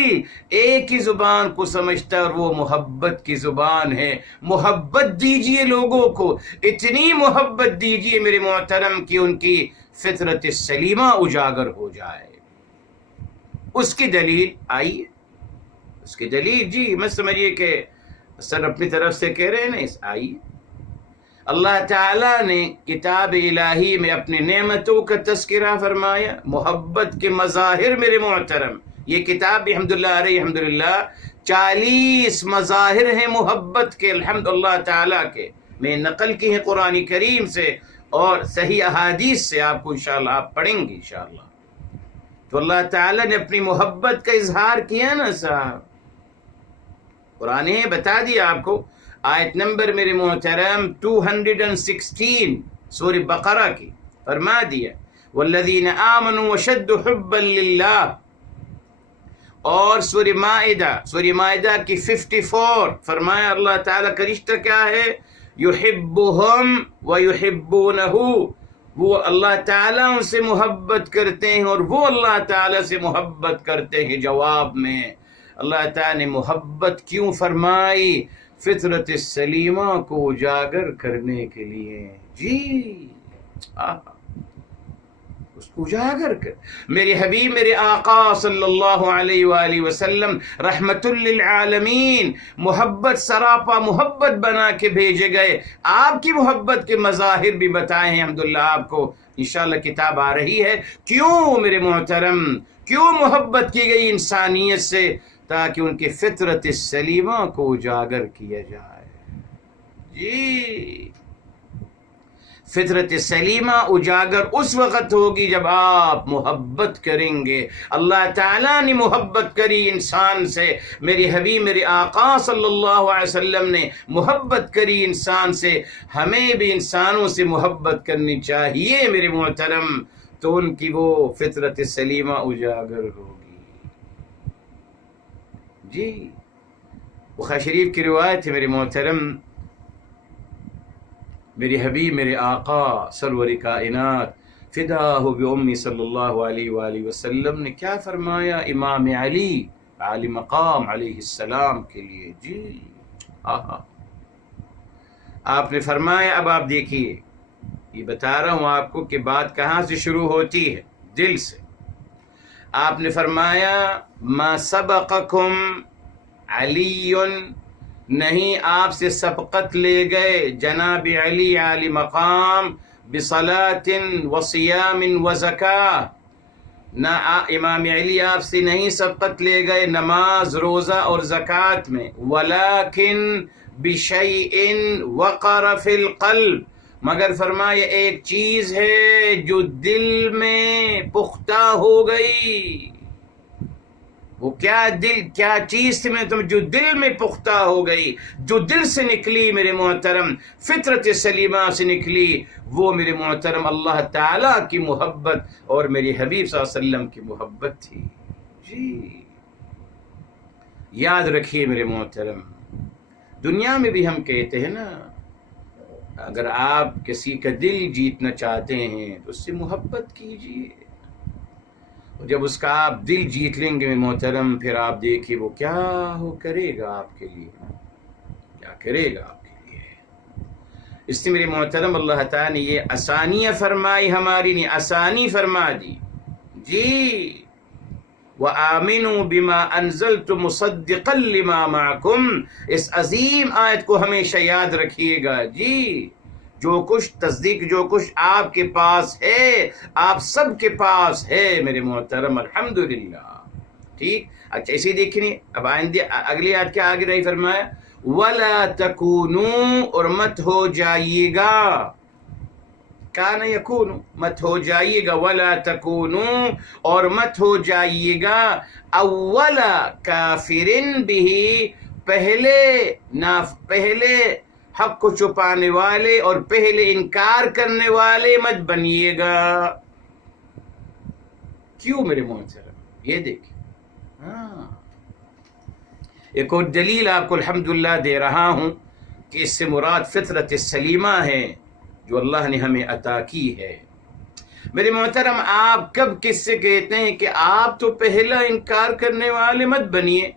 ایک ہی زبان کو سمجھتا ہے اور وہ محبت کی زبان ہے. محبت دیجئے لوگوں کو، اتنی محبت دیجئے میرے محترم کہ ان کی فطرت سلیمہ اجاگر ہو جائے. اس کی دلیل آئیے، اس کی دلیل جی مت سمجھیے کہ سر اپنی طرف سے کہہ رہے ہیں، نہیں آئیے. اللہ تعالیٰ نے کتاب الہی میں اپنی نعمتوں کا تذکرہ فرمایا، محبت کے مظاہر میرے محترم. یہ کتاب بھی الحمدللہ 40 مظاہر ہیں محبت کے الحمدللہ تعالیٰ کے. میں نقل کی ہیں قرآن کریم سے اور صحیح احادیث سے، آپ کو انشاءاللہ آپ پڑھیں گے انشاءاللہ. تو اللہ تعالیٰ نے اپنی محبت کا اظہار کیا نا صاحب. قرآن نے بتا دیا آپ کو، آیت نمبر میرے محترم 216 سورہ بقرہ کی فرما دیا والذین آمنوا اشد حبا للہ. اور سورہ مائدہ کی 54 فرمایا اللہ تعالیٰ کا رشتہ کیا ہے؟ یحبہم ویحبونہ. وہ اللہ تعالیٰ ان سے محبت کرتے ہیں اور وہ اللہ تعالیٰ سے محبت کرتے ہیں. جواب میں اللہ تعالیٰ نے محبت کیوں فرمائی؟ فطرت سلیمہ کو اجاگر کرنے کے لیے. جی اس کو اجاگر کر. میرے حبیب میرے آقا صلی اللہ علیہ وآلہ وسلم رحمت للعالمین محبت سراپا محبت بنا کے بھیجے گئے. آپ کی محبت کے مظاہر بھی بتائے ہیں الحمدللہ آپ کو. انشاءاللہ کتاب آ رہی ہے. کیوں میرے محترم، کیوں محبت کی گئی انسانیت سے؟ تاکہ ان کی فطرت سلیمہ کو اجاگر کیا جائے. جی فطرت سلیمہ اجاگر اس وقت ہوگی جب آپ محبت کریں گے. اللہ تعالیٰ نے محبت کری انسان سے، میرے حبیب میرے آقا صلی اللہ علیہ وسلم نے محبت کری انسان سے. ہمیں بھی انسانوں سے محبت کرنی چاہیے میرے محترم، تو ان کی وہ فطرت سلیمہ اجاگر ہوگی. جی بخاری شریف کی روایت ہے میرے محترم، میرے حبیب میرے آقا سرور کائنات فداہ بأمی صلی اللہ علیہ وآلہ وسلم نے کیا فرمایا امام علی عالی مقام علیہ السلام کے لیے. جی آپ نے فرمایا، اب آپ دیکھیے یہ بتا رہا ہوں آپ کو کہ بات کہاں سے شروع ہوتی ہے، دل سے. آپ نے فرمایا ما سبقکم علی، نہیں آپ سے سبقت لے گئے جناب علی عالی مقام بصلاۃ وصیام وزکاۃ. نہ امام علی آپ سے نہیں سبقت لے گئے نماز، روزہ اور زکوٰۃ میں، ولیکن بشیء وقر فی القلب، مگر فرمایا ایک چیز ہے جو دل میں پختہ ہو گئی۔ وہ کیا چیز تھی میں تم جو دل میں پختہ ہو گئی، جو دل سے نکلی میرے محترم، فطرت سلیمہ سے نکلی، وہ میرے محترم اللہ تعالیٰ کی محبت اور میرے حبیب صلی اللہ علیہ وسلم کی محبت تھی۔ جی یاد رکھیے میرے محترم، دنیا میں بھی ہم کہتے ہیں نا، اگر آپ کسی کا دل جیتنا چاہتے ہیں تو اس سے محبت کیجیے، جب اس کا آپ دل جیت لیں گے محترم، پھر آپ دیکھیے وہ کیا کرے گا آپ کے لیے، کیا کرے گا آپ کے لیے۔ اس لیے میرے محترم اللہ تعالیٰ نے یہ آسانیاں فرمائی، ہماری نے آسانی فرما دی۔ جی وَآمِنُوا بِمَا أَنزَلْتُ مُصَدِّقًا لِمَا مَعَكُمْ، اس عظیم آیت کو ہمیشہ یاد رکھیے گا۔ جی جو کچھ تصدیق، جو کچھ آپ کے پاس ہے، آپ سب کے پاس ہے میرے محترم، الحمدللہ۔ ٹھیک، اچھا اسی دیکھیں اب آئندہ اگلی آیت کیا آگے رہی فرمایا، وَلَا تَكُونُوا، اور مت ہو جائیے گا، کان یکون، مت ہو جائیے گا، وَلَا تَكُونُوا، اور مت ہو جائیے گا، اول کافرن بھی، پہلے حق کو چھپانے والے اور پہلے انکار کرنے والے مت بنیے گا۔ کیوں میرے محترم؟ یہ دیکھیں، ایک اور دلیل آپ کو الحمدللہ دے رہا ہوں کہ اس سے مراد فطرت سلیمہ ہے جو اللہ نے ہمیں عطا کی ہے۔ میرے محترم آپ کب کس سے کہتے ہیں کہ آپ تو پہلا انکار کرنے والے مت بنیے؟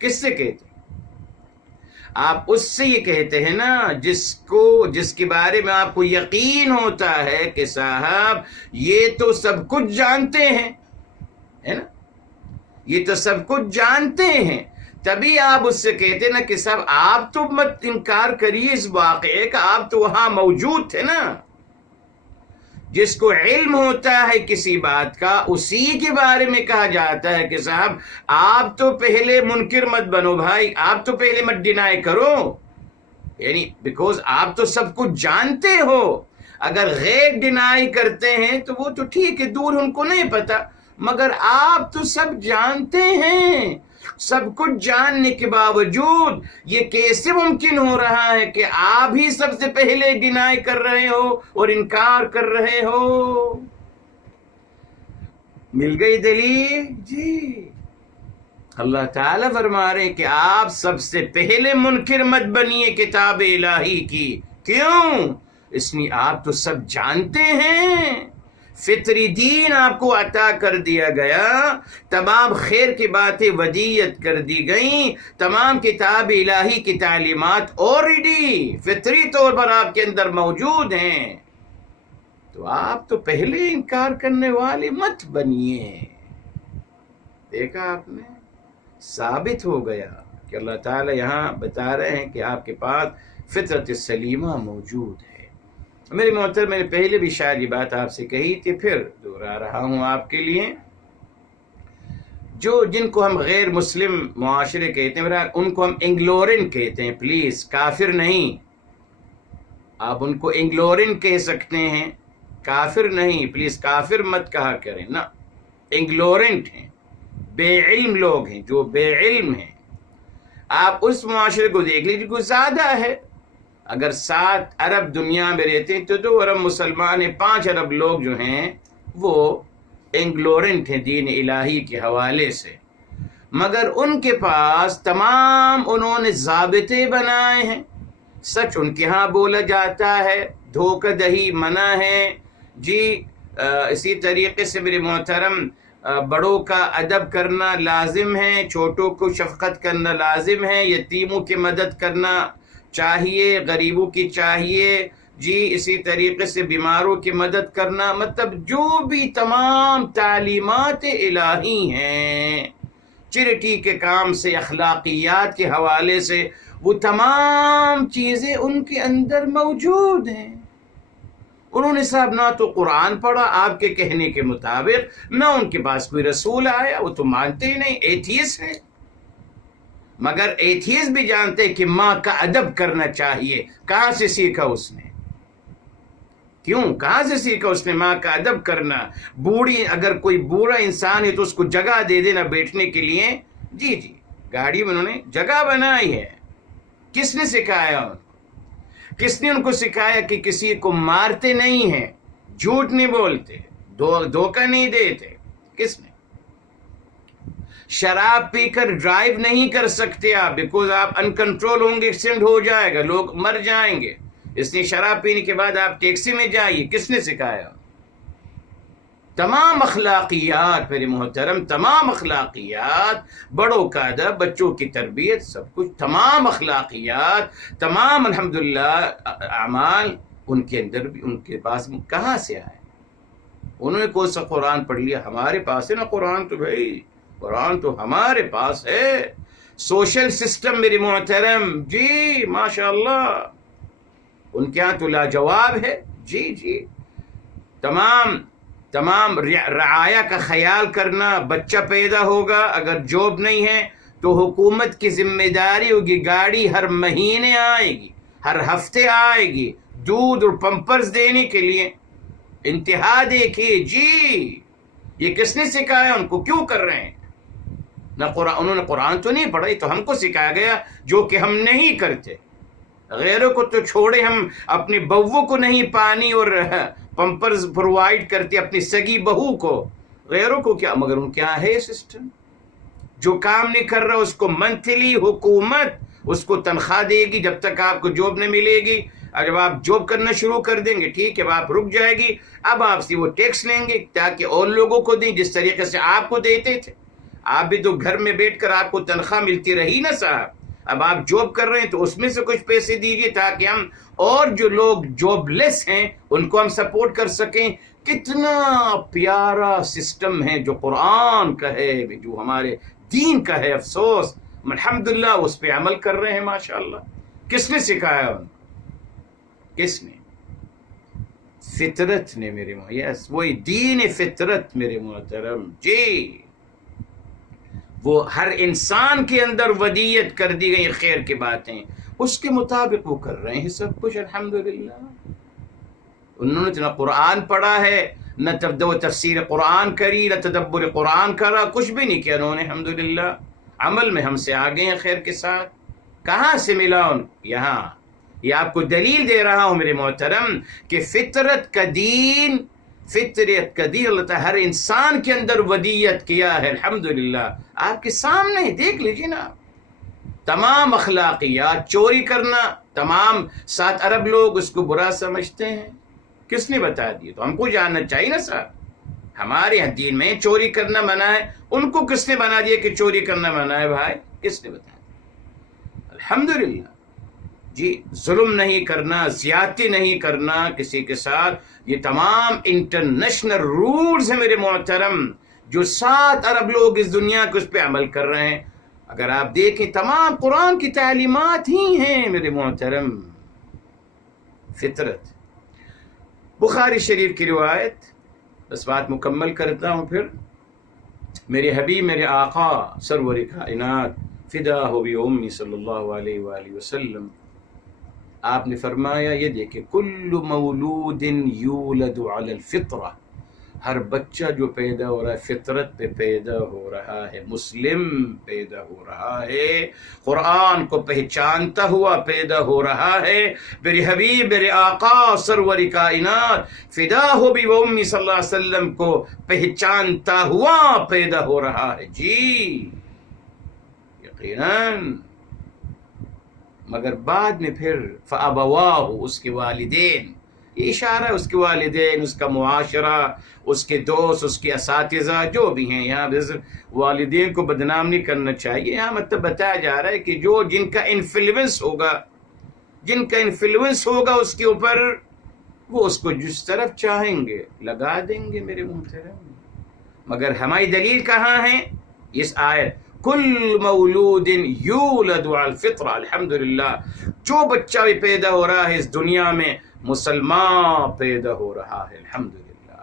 کس سے کہتے ہیں؟ آپ اس سے یہ کہتے ہیں نا جس کے بارے میں آپ کو یقین ہوتا ہے کہ صاحب یہ تو سب کچھ جانتے ہیں، ہے نا، یہ تو سب کچھ جانتے ہیں، تبھی آپ اس سے کہتے ہیں نا کہ صاحب آپ تو مت انکار کریے اس واقعے کا، آپ تو وہاں موجود تھے نا۔ جس کو علم ہوتا ہے کسی بات کا اسی کے بارے میں کہا جاتا ہے کہ صاحب آپ تو پہلے منکر مت بنو بھائی، آپ تو پہلے مت ڈینائی کرو، یعنی بیکوز آپ تو سب کچھ جانتے ہو۔ اگر غیر ڈینائی کرتے ہیں تو وہ تو ٹھیک ہے، دور ان کو نہیں پتا، مگر آپ تو سب جانتے ہیں۔ سب کچھ جاننے کے باوجود یہ کیسے ممکن ہو رہا ہے کہ آپ ہی سب سے پہلے ڈینائی کر رہے ہو اور انکار کر رہے ہو؟ مل گئی دلیل؟ جی اللہ تعالیٰ فرما رہے کہ آپ سب سے پہلے منکر مت بنیے کتاب الہی کی۔ کیوں؟ اس لیے آپ تو سب جانتے ہیں، فطری دین آپ کو عطا کر دیا گیا، تمام خیر کی باتیں ودیت کر دی گئیں، تمام کتاب الہی کی تعلیمات آلریڈی فطری طور پر آپ کے اندر موجود ہیں، تو آپ تو پہلے انکار کرنے والے مت بنیے۔ دیکھا آپ نے، ثابت ہو گیا کہ اللہ تعالیٰ یہاں بتا رہے ہیں کہ آپ کے پاس فطرت سلیمہ موجود ہے۔ میرے محترم، میں نے پہلے بھی شاید یہ بات آپ سے کہی تھی، پھر دوہرا رہا ہوں آپ کے لیے، جن کو ہم غیر مسلم معاشرے کہتے ہیں، ان کو ہم انگلورن کہتے ہیں، پلیز کافر نہیں، آپ ان کو انگلورن کہہ سکتے ہیں، کافر نہیں، پلیز کافر مت کہا کریں نا، انگلورنٹ ہیں، بے علم لوگ ہیں، جو بے علم ہیں۔ آپ اس معاشرے کو دیکھ لیجیے، کچھ زیادہ ہے، اگر 7 ارب دنیا میں رہتے ہیں تو 2 ارب مسلمان ہیں، 5 ارب لوگ جو ہیں وہ انگلورنٹ ہیں دین الہی کے حوالے سے، مگر ان کے پاس تمام انہوں نے ضابطے بنائے ہیں، سچ ان کے ہاں بولا جاتا ہے، دھوکہ دہی منع ہے۔ جی اسی طریقے سے میرے محترم بڑوں کا ادب کرنا لازم ہے، چھوٹوں کو شفقت کرنا لازم ہے، یتیموں کی مدد کرنا چاہیے، غریبوں کی چاہیے، جی اسی طریقے سے بیماروں کی مدد کرنا، مطلب جو بھی تمام تعلیمات الہی ہیں، چریٹی کے کام سے، اخلاقیات کے حوالے سے، وہ تمام چیزیں ان کے اندر موجود ہیں۔ انہوں نے صاحب نہ تو قرآن پڑھا آپ کے کہنے کے مطابق، نہ ان کے پاس کوئی رسول آیا، وہ تو مانتے ہی نہیں، ایتھیسٹ ہیں۔ مگر ایتھیسٹ بھی جانتے کہ ماں کا ادب کرنا چاہیے۔ کہاں سے سیکھا اس نے؟ کیوں؟ کہاں سے سیکھا اس نے ماں کا ادب کرنا؟ بوڑھی اگر کوئی بوڑھا انسان ہے تو اس کو جگہ دے دینا بیٹھنے کے لیے، جی جی، گاڑی میں انہوں نے جگہ بنائی ہے۔ کس نے سکھایا ان کو؟ کس نے ان کو سکھایا کہ کسی کو مارتے نہیں ہیں، جھوٹ نہیں بولتے، دھوکہ نہیں دیتے؟ کس نے؟ شراب پی کر ڈرائیو نہیں کر سکتے آپ، بیکوز آپ ان کنٹرول ہوں گے، ایکسیڈنٹ ہو جائے گا، لوگ مر جائیں گے، اس لیے شراب پینے کے بعد آپ ٹیکسی میں جائیے۔ کس نے سکھایا؟ تمام اخلاقیات میرے محترم، تمام اخلاقیات، بڑوں کا ادب، بچوں کی تربیت، سب کچھ، تمام اخلاقیات، تمام الحمدللہ اعمال ان کے اندر بھی، ان کے پاس کہاں سے آئے؟ انہوں نے کون سا قرآن پڑھ لیا؟ ہمارے پاس ہے نا قرآن، تو بھائی قرآن تو ہمارے پاس ہے۔ سوشل سسٹم میرے محترم، جی ماشاءاللہ ان کے ہاں تو لاجواب ہے، جی جی، تمام رعایا کا خیال کرنا، بچہ پیدا ہوگا اگر جاب نہیں ہے تو حکومت کی ذمہ داری ہوگی، گاڑی ہر مہینے آئے گی، ہر ہفتے آئے گی، دودھ اور پمپرز دینے کے لیے۔ انتہا دیکھیے جی، یہ کس نے سکھایا ان کو؟ کیوں کر رہے ہیں؟ نہ قرآن، انہوں نے قرآن تو نہیں پڑھا، یہ تو ہم کو سکھایا گیا جو کہ ہم نہیں کرتے۔ غیروں کو تو چھوڑے، ہم اپنی بہو کو نہیں پانی اور پمپرز پرووائڈ کرتے اپنی سگی بہو کو، غیروں کو کیا؟ مگر ان کیا ہے سسٹم؟ جو کام نہیں کر رہا اس کو منتھلی حکومت اس کو تنخواہ دے گی جب تک آپ کو جاب نہ ملے گی، اور جب آپ جاب کرنا شروع کر دیں گے ٹھیک ہے، اب آپ رک جائے گی، اب آپ سے وہ ٹیکس لیں گے تاکہ اور لوگوں کو دیں جس طریقے سے آپ کو دیتے تھے۔ آپ بھی تو گھر میں بیٹھ کر آپ کو تنخواہ ملتی رہی نا صاحب، اب آپ جاب کر رہے ہیں تو اس میں سے کچھ پیسے دیجیے تاکہ ہم اور جو لوگ جاب لیس ہیں ان کو ہم سپورٹ کر سکیں۔ کتنا پیارا سسٹم ہے جو قرآن کا ہے، جو ہمارے دین کا ہے، افسوس الحمدللہ اس پہ عمل کر رہے ہیں ماشاءاللہ۔ کس نے سکھایا ان کو؟ کس نے؟ فطرت نے میرے یس، وہی دین فطرت میرے محترم، جی وہ ہر انسان کے اندر ودیت کر دی گئی خیر کی باتیں، اس کے مطابق وہ کر رہے ہیں سب کچھ الحمدللہ۔ انہوں نے نہ قرآن پڑھا ہے، نہ تفسیر قرآن کری، نہ تدبر قرآن کرا، کچھ بھی نہیں کیا انہوں نے الحمدللہ۔ عمل میں ہم سے آگے ہیں خیر کے ساتھ۔ کہاں سے ملا ان کو؟ یہاں، یہ آپ کو دلیل دے رہا ہوں میرے محترم کہ فطرت کا دین اللہ تعالیٰ ہر انسان کے اندر ودیت کیا ہے الحمدللہ۔ آپ کے سامنے دیکھ لیجیے نا، تمام اخلاقیات، چوری کرنا، تمام 7 ارب لوگ اس کو برا سمجھتے ہیں، کس نے بتا دیا؟ تو ہم کو جاننا چاہیے نا صاحب، ہمارے یہاں دین میں چوری کرنا منع ہے، ان کو کس نے بنا دیا کہ چوری کرنا منع ہے بھائی؟ کس نے بتا دیا؟ الحمدللہ جی، ظلم نہیں کرنا، زیادتی نہیں کرنا کسی کے ساتھ، یہ تمام انٹرنیشنل رولز ہیں میرے محترم، جو 7 ارب لوگ اس دنیا کو اس پہ عمل کر رہے ہیں۔ اگر آپ دیکھیں تمام قرآن کی تعلیمات ہی ہیں میرے محترم۔ فطرت، بخاری شریف کی روایت، بس بات مکمل کرتا ہوں پھر۔ میرے حبیب، میرے آقا سرور کائنات فدا ہو بھی امی صلی اللہ علیہ وآلہ وسلم، آپ نے فرمایا، یہ دیکھیں، کل مولود یولد علی الفطرہ، ہر بچہ جو پیدا ہو رہا ہے فطرت پہ پیدا ہو رہا ہے، مسلم پیدا ہو رہا ہے، قرآن کو پہچانتا ہوا پیدا ہو رہا ہے۔ میرے حبیب، میرے آقا سرور کائنات فدا ہو بھی وہ امی صلی اللہ علیہ وسلم کو پہچانتا ہوا پیدا ہو رہا ہے، جی یقیناً۔ مگر بعد میں پھر فَأَبَوَاهُ، اس کے والدین، یہ اشارہ ہے اس کے والدین، اس کا معاشرہ، اس کے دوست، اس کے اساتذہ جو بھی ہیں، یہاں والدین کو بدنام نہیں کرنا چاہیے، یہاں مطلب بتایا جا رہا ہے کہ جن کا انفلوئنس ہوگا اس کے اوپر، وہ اس کو جس طرف چاہیں گے لگا دیں گے میرے محترم۔ مگر ہماری دلیل کہاں ہے؟ اس آیت، کل مولود یولد علی الفطرہ، الحمدللہ، جو بچہ بھی پیدا ہو رہا ہے اس دنیا میں مسلمان پیدا ہو رہا ہے، الحمدللہ۔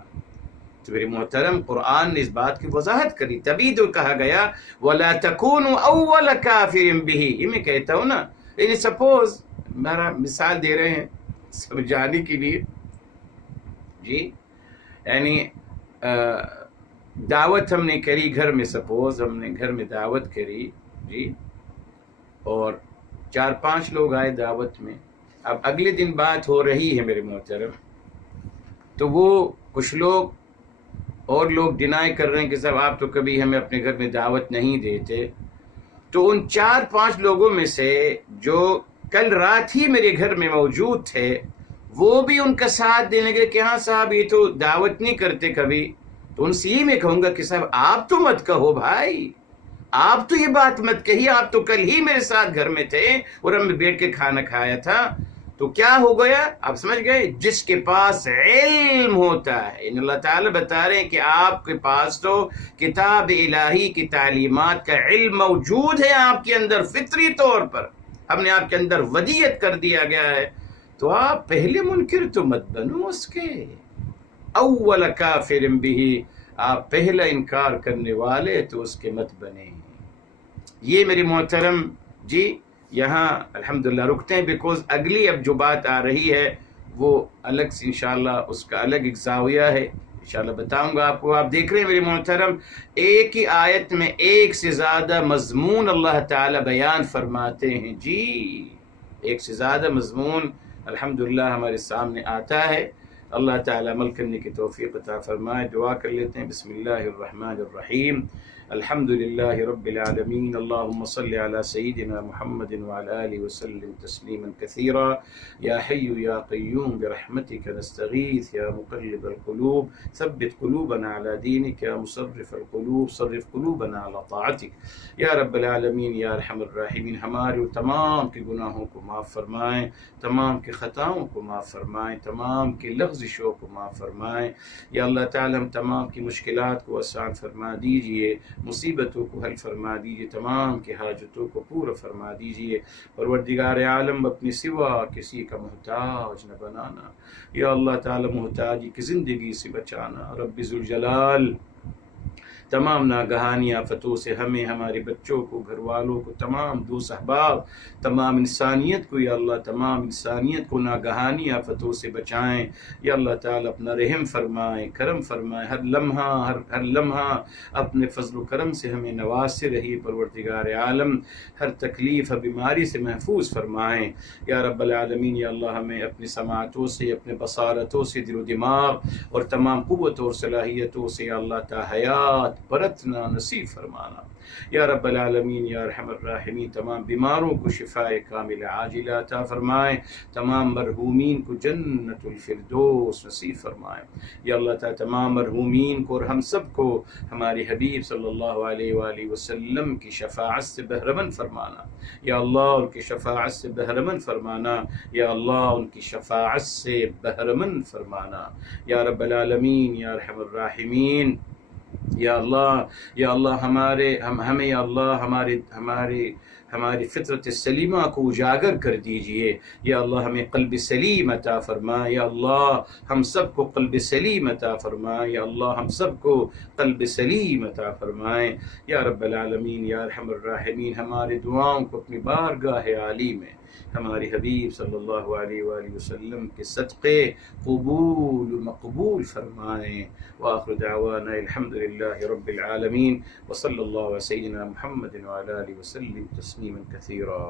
تو میری محترم، قرآن نے اس بات کی وضاحت کری، تبھی تو کہا گیا وَلَا تَكُونُوا أَوَّلَ كَافِرٍ بِهِ۔ یہ میں کہتا ہوں نا، یعنی سپوز میرا مثال دے رہے ہیں سمجھانے کے لیے جی، یعنی دعوت ہم نے کری گھر میں، سپوز ہم نے گھر میں دعوت کری جی، اور 4-5 لوگ آئے دعوت میں، اب اگلے دن بات ہو رہی ہے میرے محترم، تو وہ کچھ لوگ اور لوگ ڈینائی کر رہے ہیں کہ صاحب آپ تو کبھی ہمیں اپنے گھر میں دعوت نہیں دیتے، تو ان 4-5 لوگوں میں سے جو کل رات ہی میرے گھر میں موجود تھے وہ بھی ان کا ساتھ دینے لگے کہ ہاں صاحب یہ تو دعوت نہیں کرتے کبھی، تو ان سے یہ میں کہوں گا کہ صاحب آپ تو مت کہو بھائی، آپ تو یہ بات مت کہیے، آپ تو کل ہی میرے ساتھ گھر میں تھے اور ہم نے بیٹھ کے کھانا کھایا تھا۔ تو کیا ہو گیا، آپ سمجھ گئے، جس کے پاس علم ہوتا ہے، ان اللہ تعالیٰ بتا رہے ہیں کہ آپ کے پاس تو کتاب الہی کی تعلیمات کا علم موجود ہے آپ کے اندر، فطری طور پر ہم نے آپ کے اندر ودیت کر دیا گیا ہے، تو آپ پہلے منکر تو مت بنو اس کے، اول کافر بہ، آپ پہلا انکار کرنے والے تو اس کے مت بنے۔ یہ میری محترم جی یہاں الحمدللہ رکتے ہیں، بیکوز اگلی اب جو بات آ رہی ہے وہ الگ سے انشاءاللہ اس کا الگ ایک زاویہ ہے، انشاءاللہ بتاؤں گا آپ کو۔ آپ دیکھ رہے ہیں میری محترم، ایک ہی آیت میں ایک سے زیادہ مضمون اللہ تعالیٰ بیان فرماتے ہیں جی، ایک سے زیادہ مضمون الحمدللہ ہمارے سامنے آتا ہے۔ اللہ تعالیٰ عمل کرنے کی توفیق عطا فرمائے۔ دعا کر لیتے ہیں، بسم اللہ الرحمن الرحیم، الحمد للہ رب العالمین، اللہم صل علی سیدنا محمد وعلی آلہ وسلم تسلیما کثیرا، یا حی یا قیوم برحمتک نستغیث، یا مقلب القلوب ثبت قلوبنا علی دینک، یا مصرف القلوب صرف قلوبنا علی طاعتک، یا رب العالمین یا ارحم الراحمین۔ ہمارے تمام کے گناہوں کو معاف فرمائیں، تمام کی خطاؤں کو معاف فرمائیں، تمام کی لغزشوں کو معاف فرمائیں، یا اللہ تعالی ہم تمام کی مشکلات کو آسان فرما دیجئے، مصیبتوں کو حل فرما دیجئے، تمام کی حاجتوں کو پورا فرما دیجئے۔ پروردگار عالم اپنی سوا کسی کا محتاج نہ بنانا، یا اللہ تعالی محتاجی کی زندگی سے بچانا۔ رب ذوالجلال تمام ناگہانی آفتوں سے ہمیں، ہمارے بچوں کو، گھر والوں کو، تمام دوست احباب، تمام انسانیت کو، یا اللہ تمام انسانیت کو ناگہانی آفتوں سے بچائیں، یا اللہ تعالیٰ اپنا رحم فرمائیں، کرم فرمائیں، ہر لمحہ اپنے فضل و کرم سے ہمیں نوازتے رہیے پروردگار عالم، ہر تکلیف، ہر بیماری سے محفوظ فرمائیں یا رب العالمین۔ یا اللہ ہمیں اپنی سماعتوں سے، اپنے بصارتوں سے، دل و دماغ اور تمام قوت اور صلاحیتوں سے یا اللہ تا حیات برتنا نصیب فرمانا یا رب العالمین یا ارحم الراحمین۔ تمام بیماروں کو شفاء کامل عاجلہ عطا فرمائیں، تمام مرحومین کو جنت الفردوس نصیب فرمائیں یا اللہ تعالی، تمام مرحومین کو اور ہم سب کو ہمارے حبیب صلی اللہ علیہ وآلہ وسلم کی شفاعت سے بہرمند فرمانا یا اللہ، ان کی شفاعت سے بہرمند فرمانا یا اللہ، ان کی شفاعت سے بہرمند فرمانا یا رب العالمین یا ارحم الراحمین۔ یا اللہ ہمیں یا اللہ ہماری فطرت سلیمہ کو اجاگر کر دیجئے یا اللہ، ہمیں قلب سلیم عطا فرمائے یا اللہ، ہم سب کو قلب سلیم عطا فرمائے یا اللہ، ہم سب کو قلب سلیم عطا فرمائے یا رب العالمین یا ارحم الراحمین۔ ہماری دعاؤں کو اپنی بارگاہ عالی میں ہمارے حبیب صلی اللہ علیہ وآلہ وسلم کے صدقے قبول و مقبول فرمائیں۔ وآخر دعوانا الحمد للہ رب العالمین، وصلی اللہ علیہ سیدنا محمد وعلی آلہ وسلم تسلیما کثیرا۔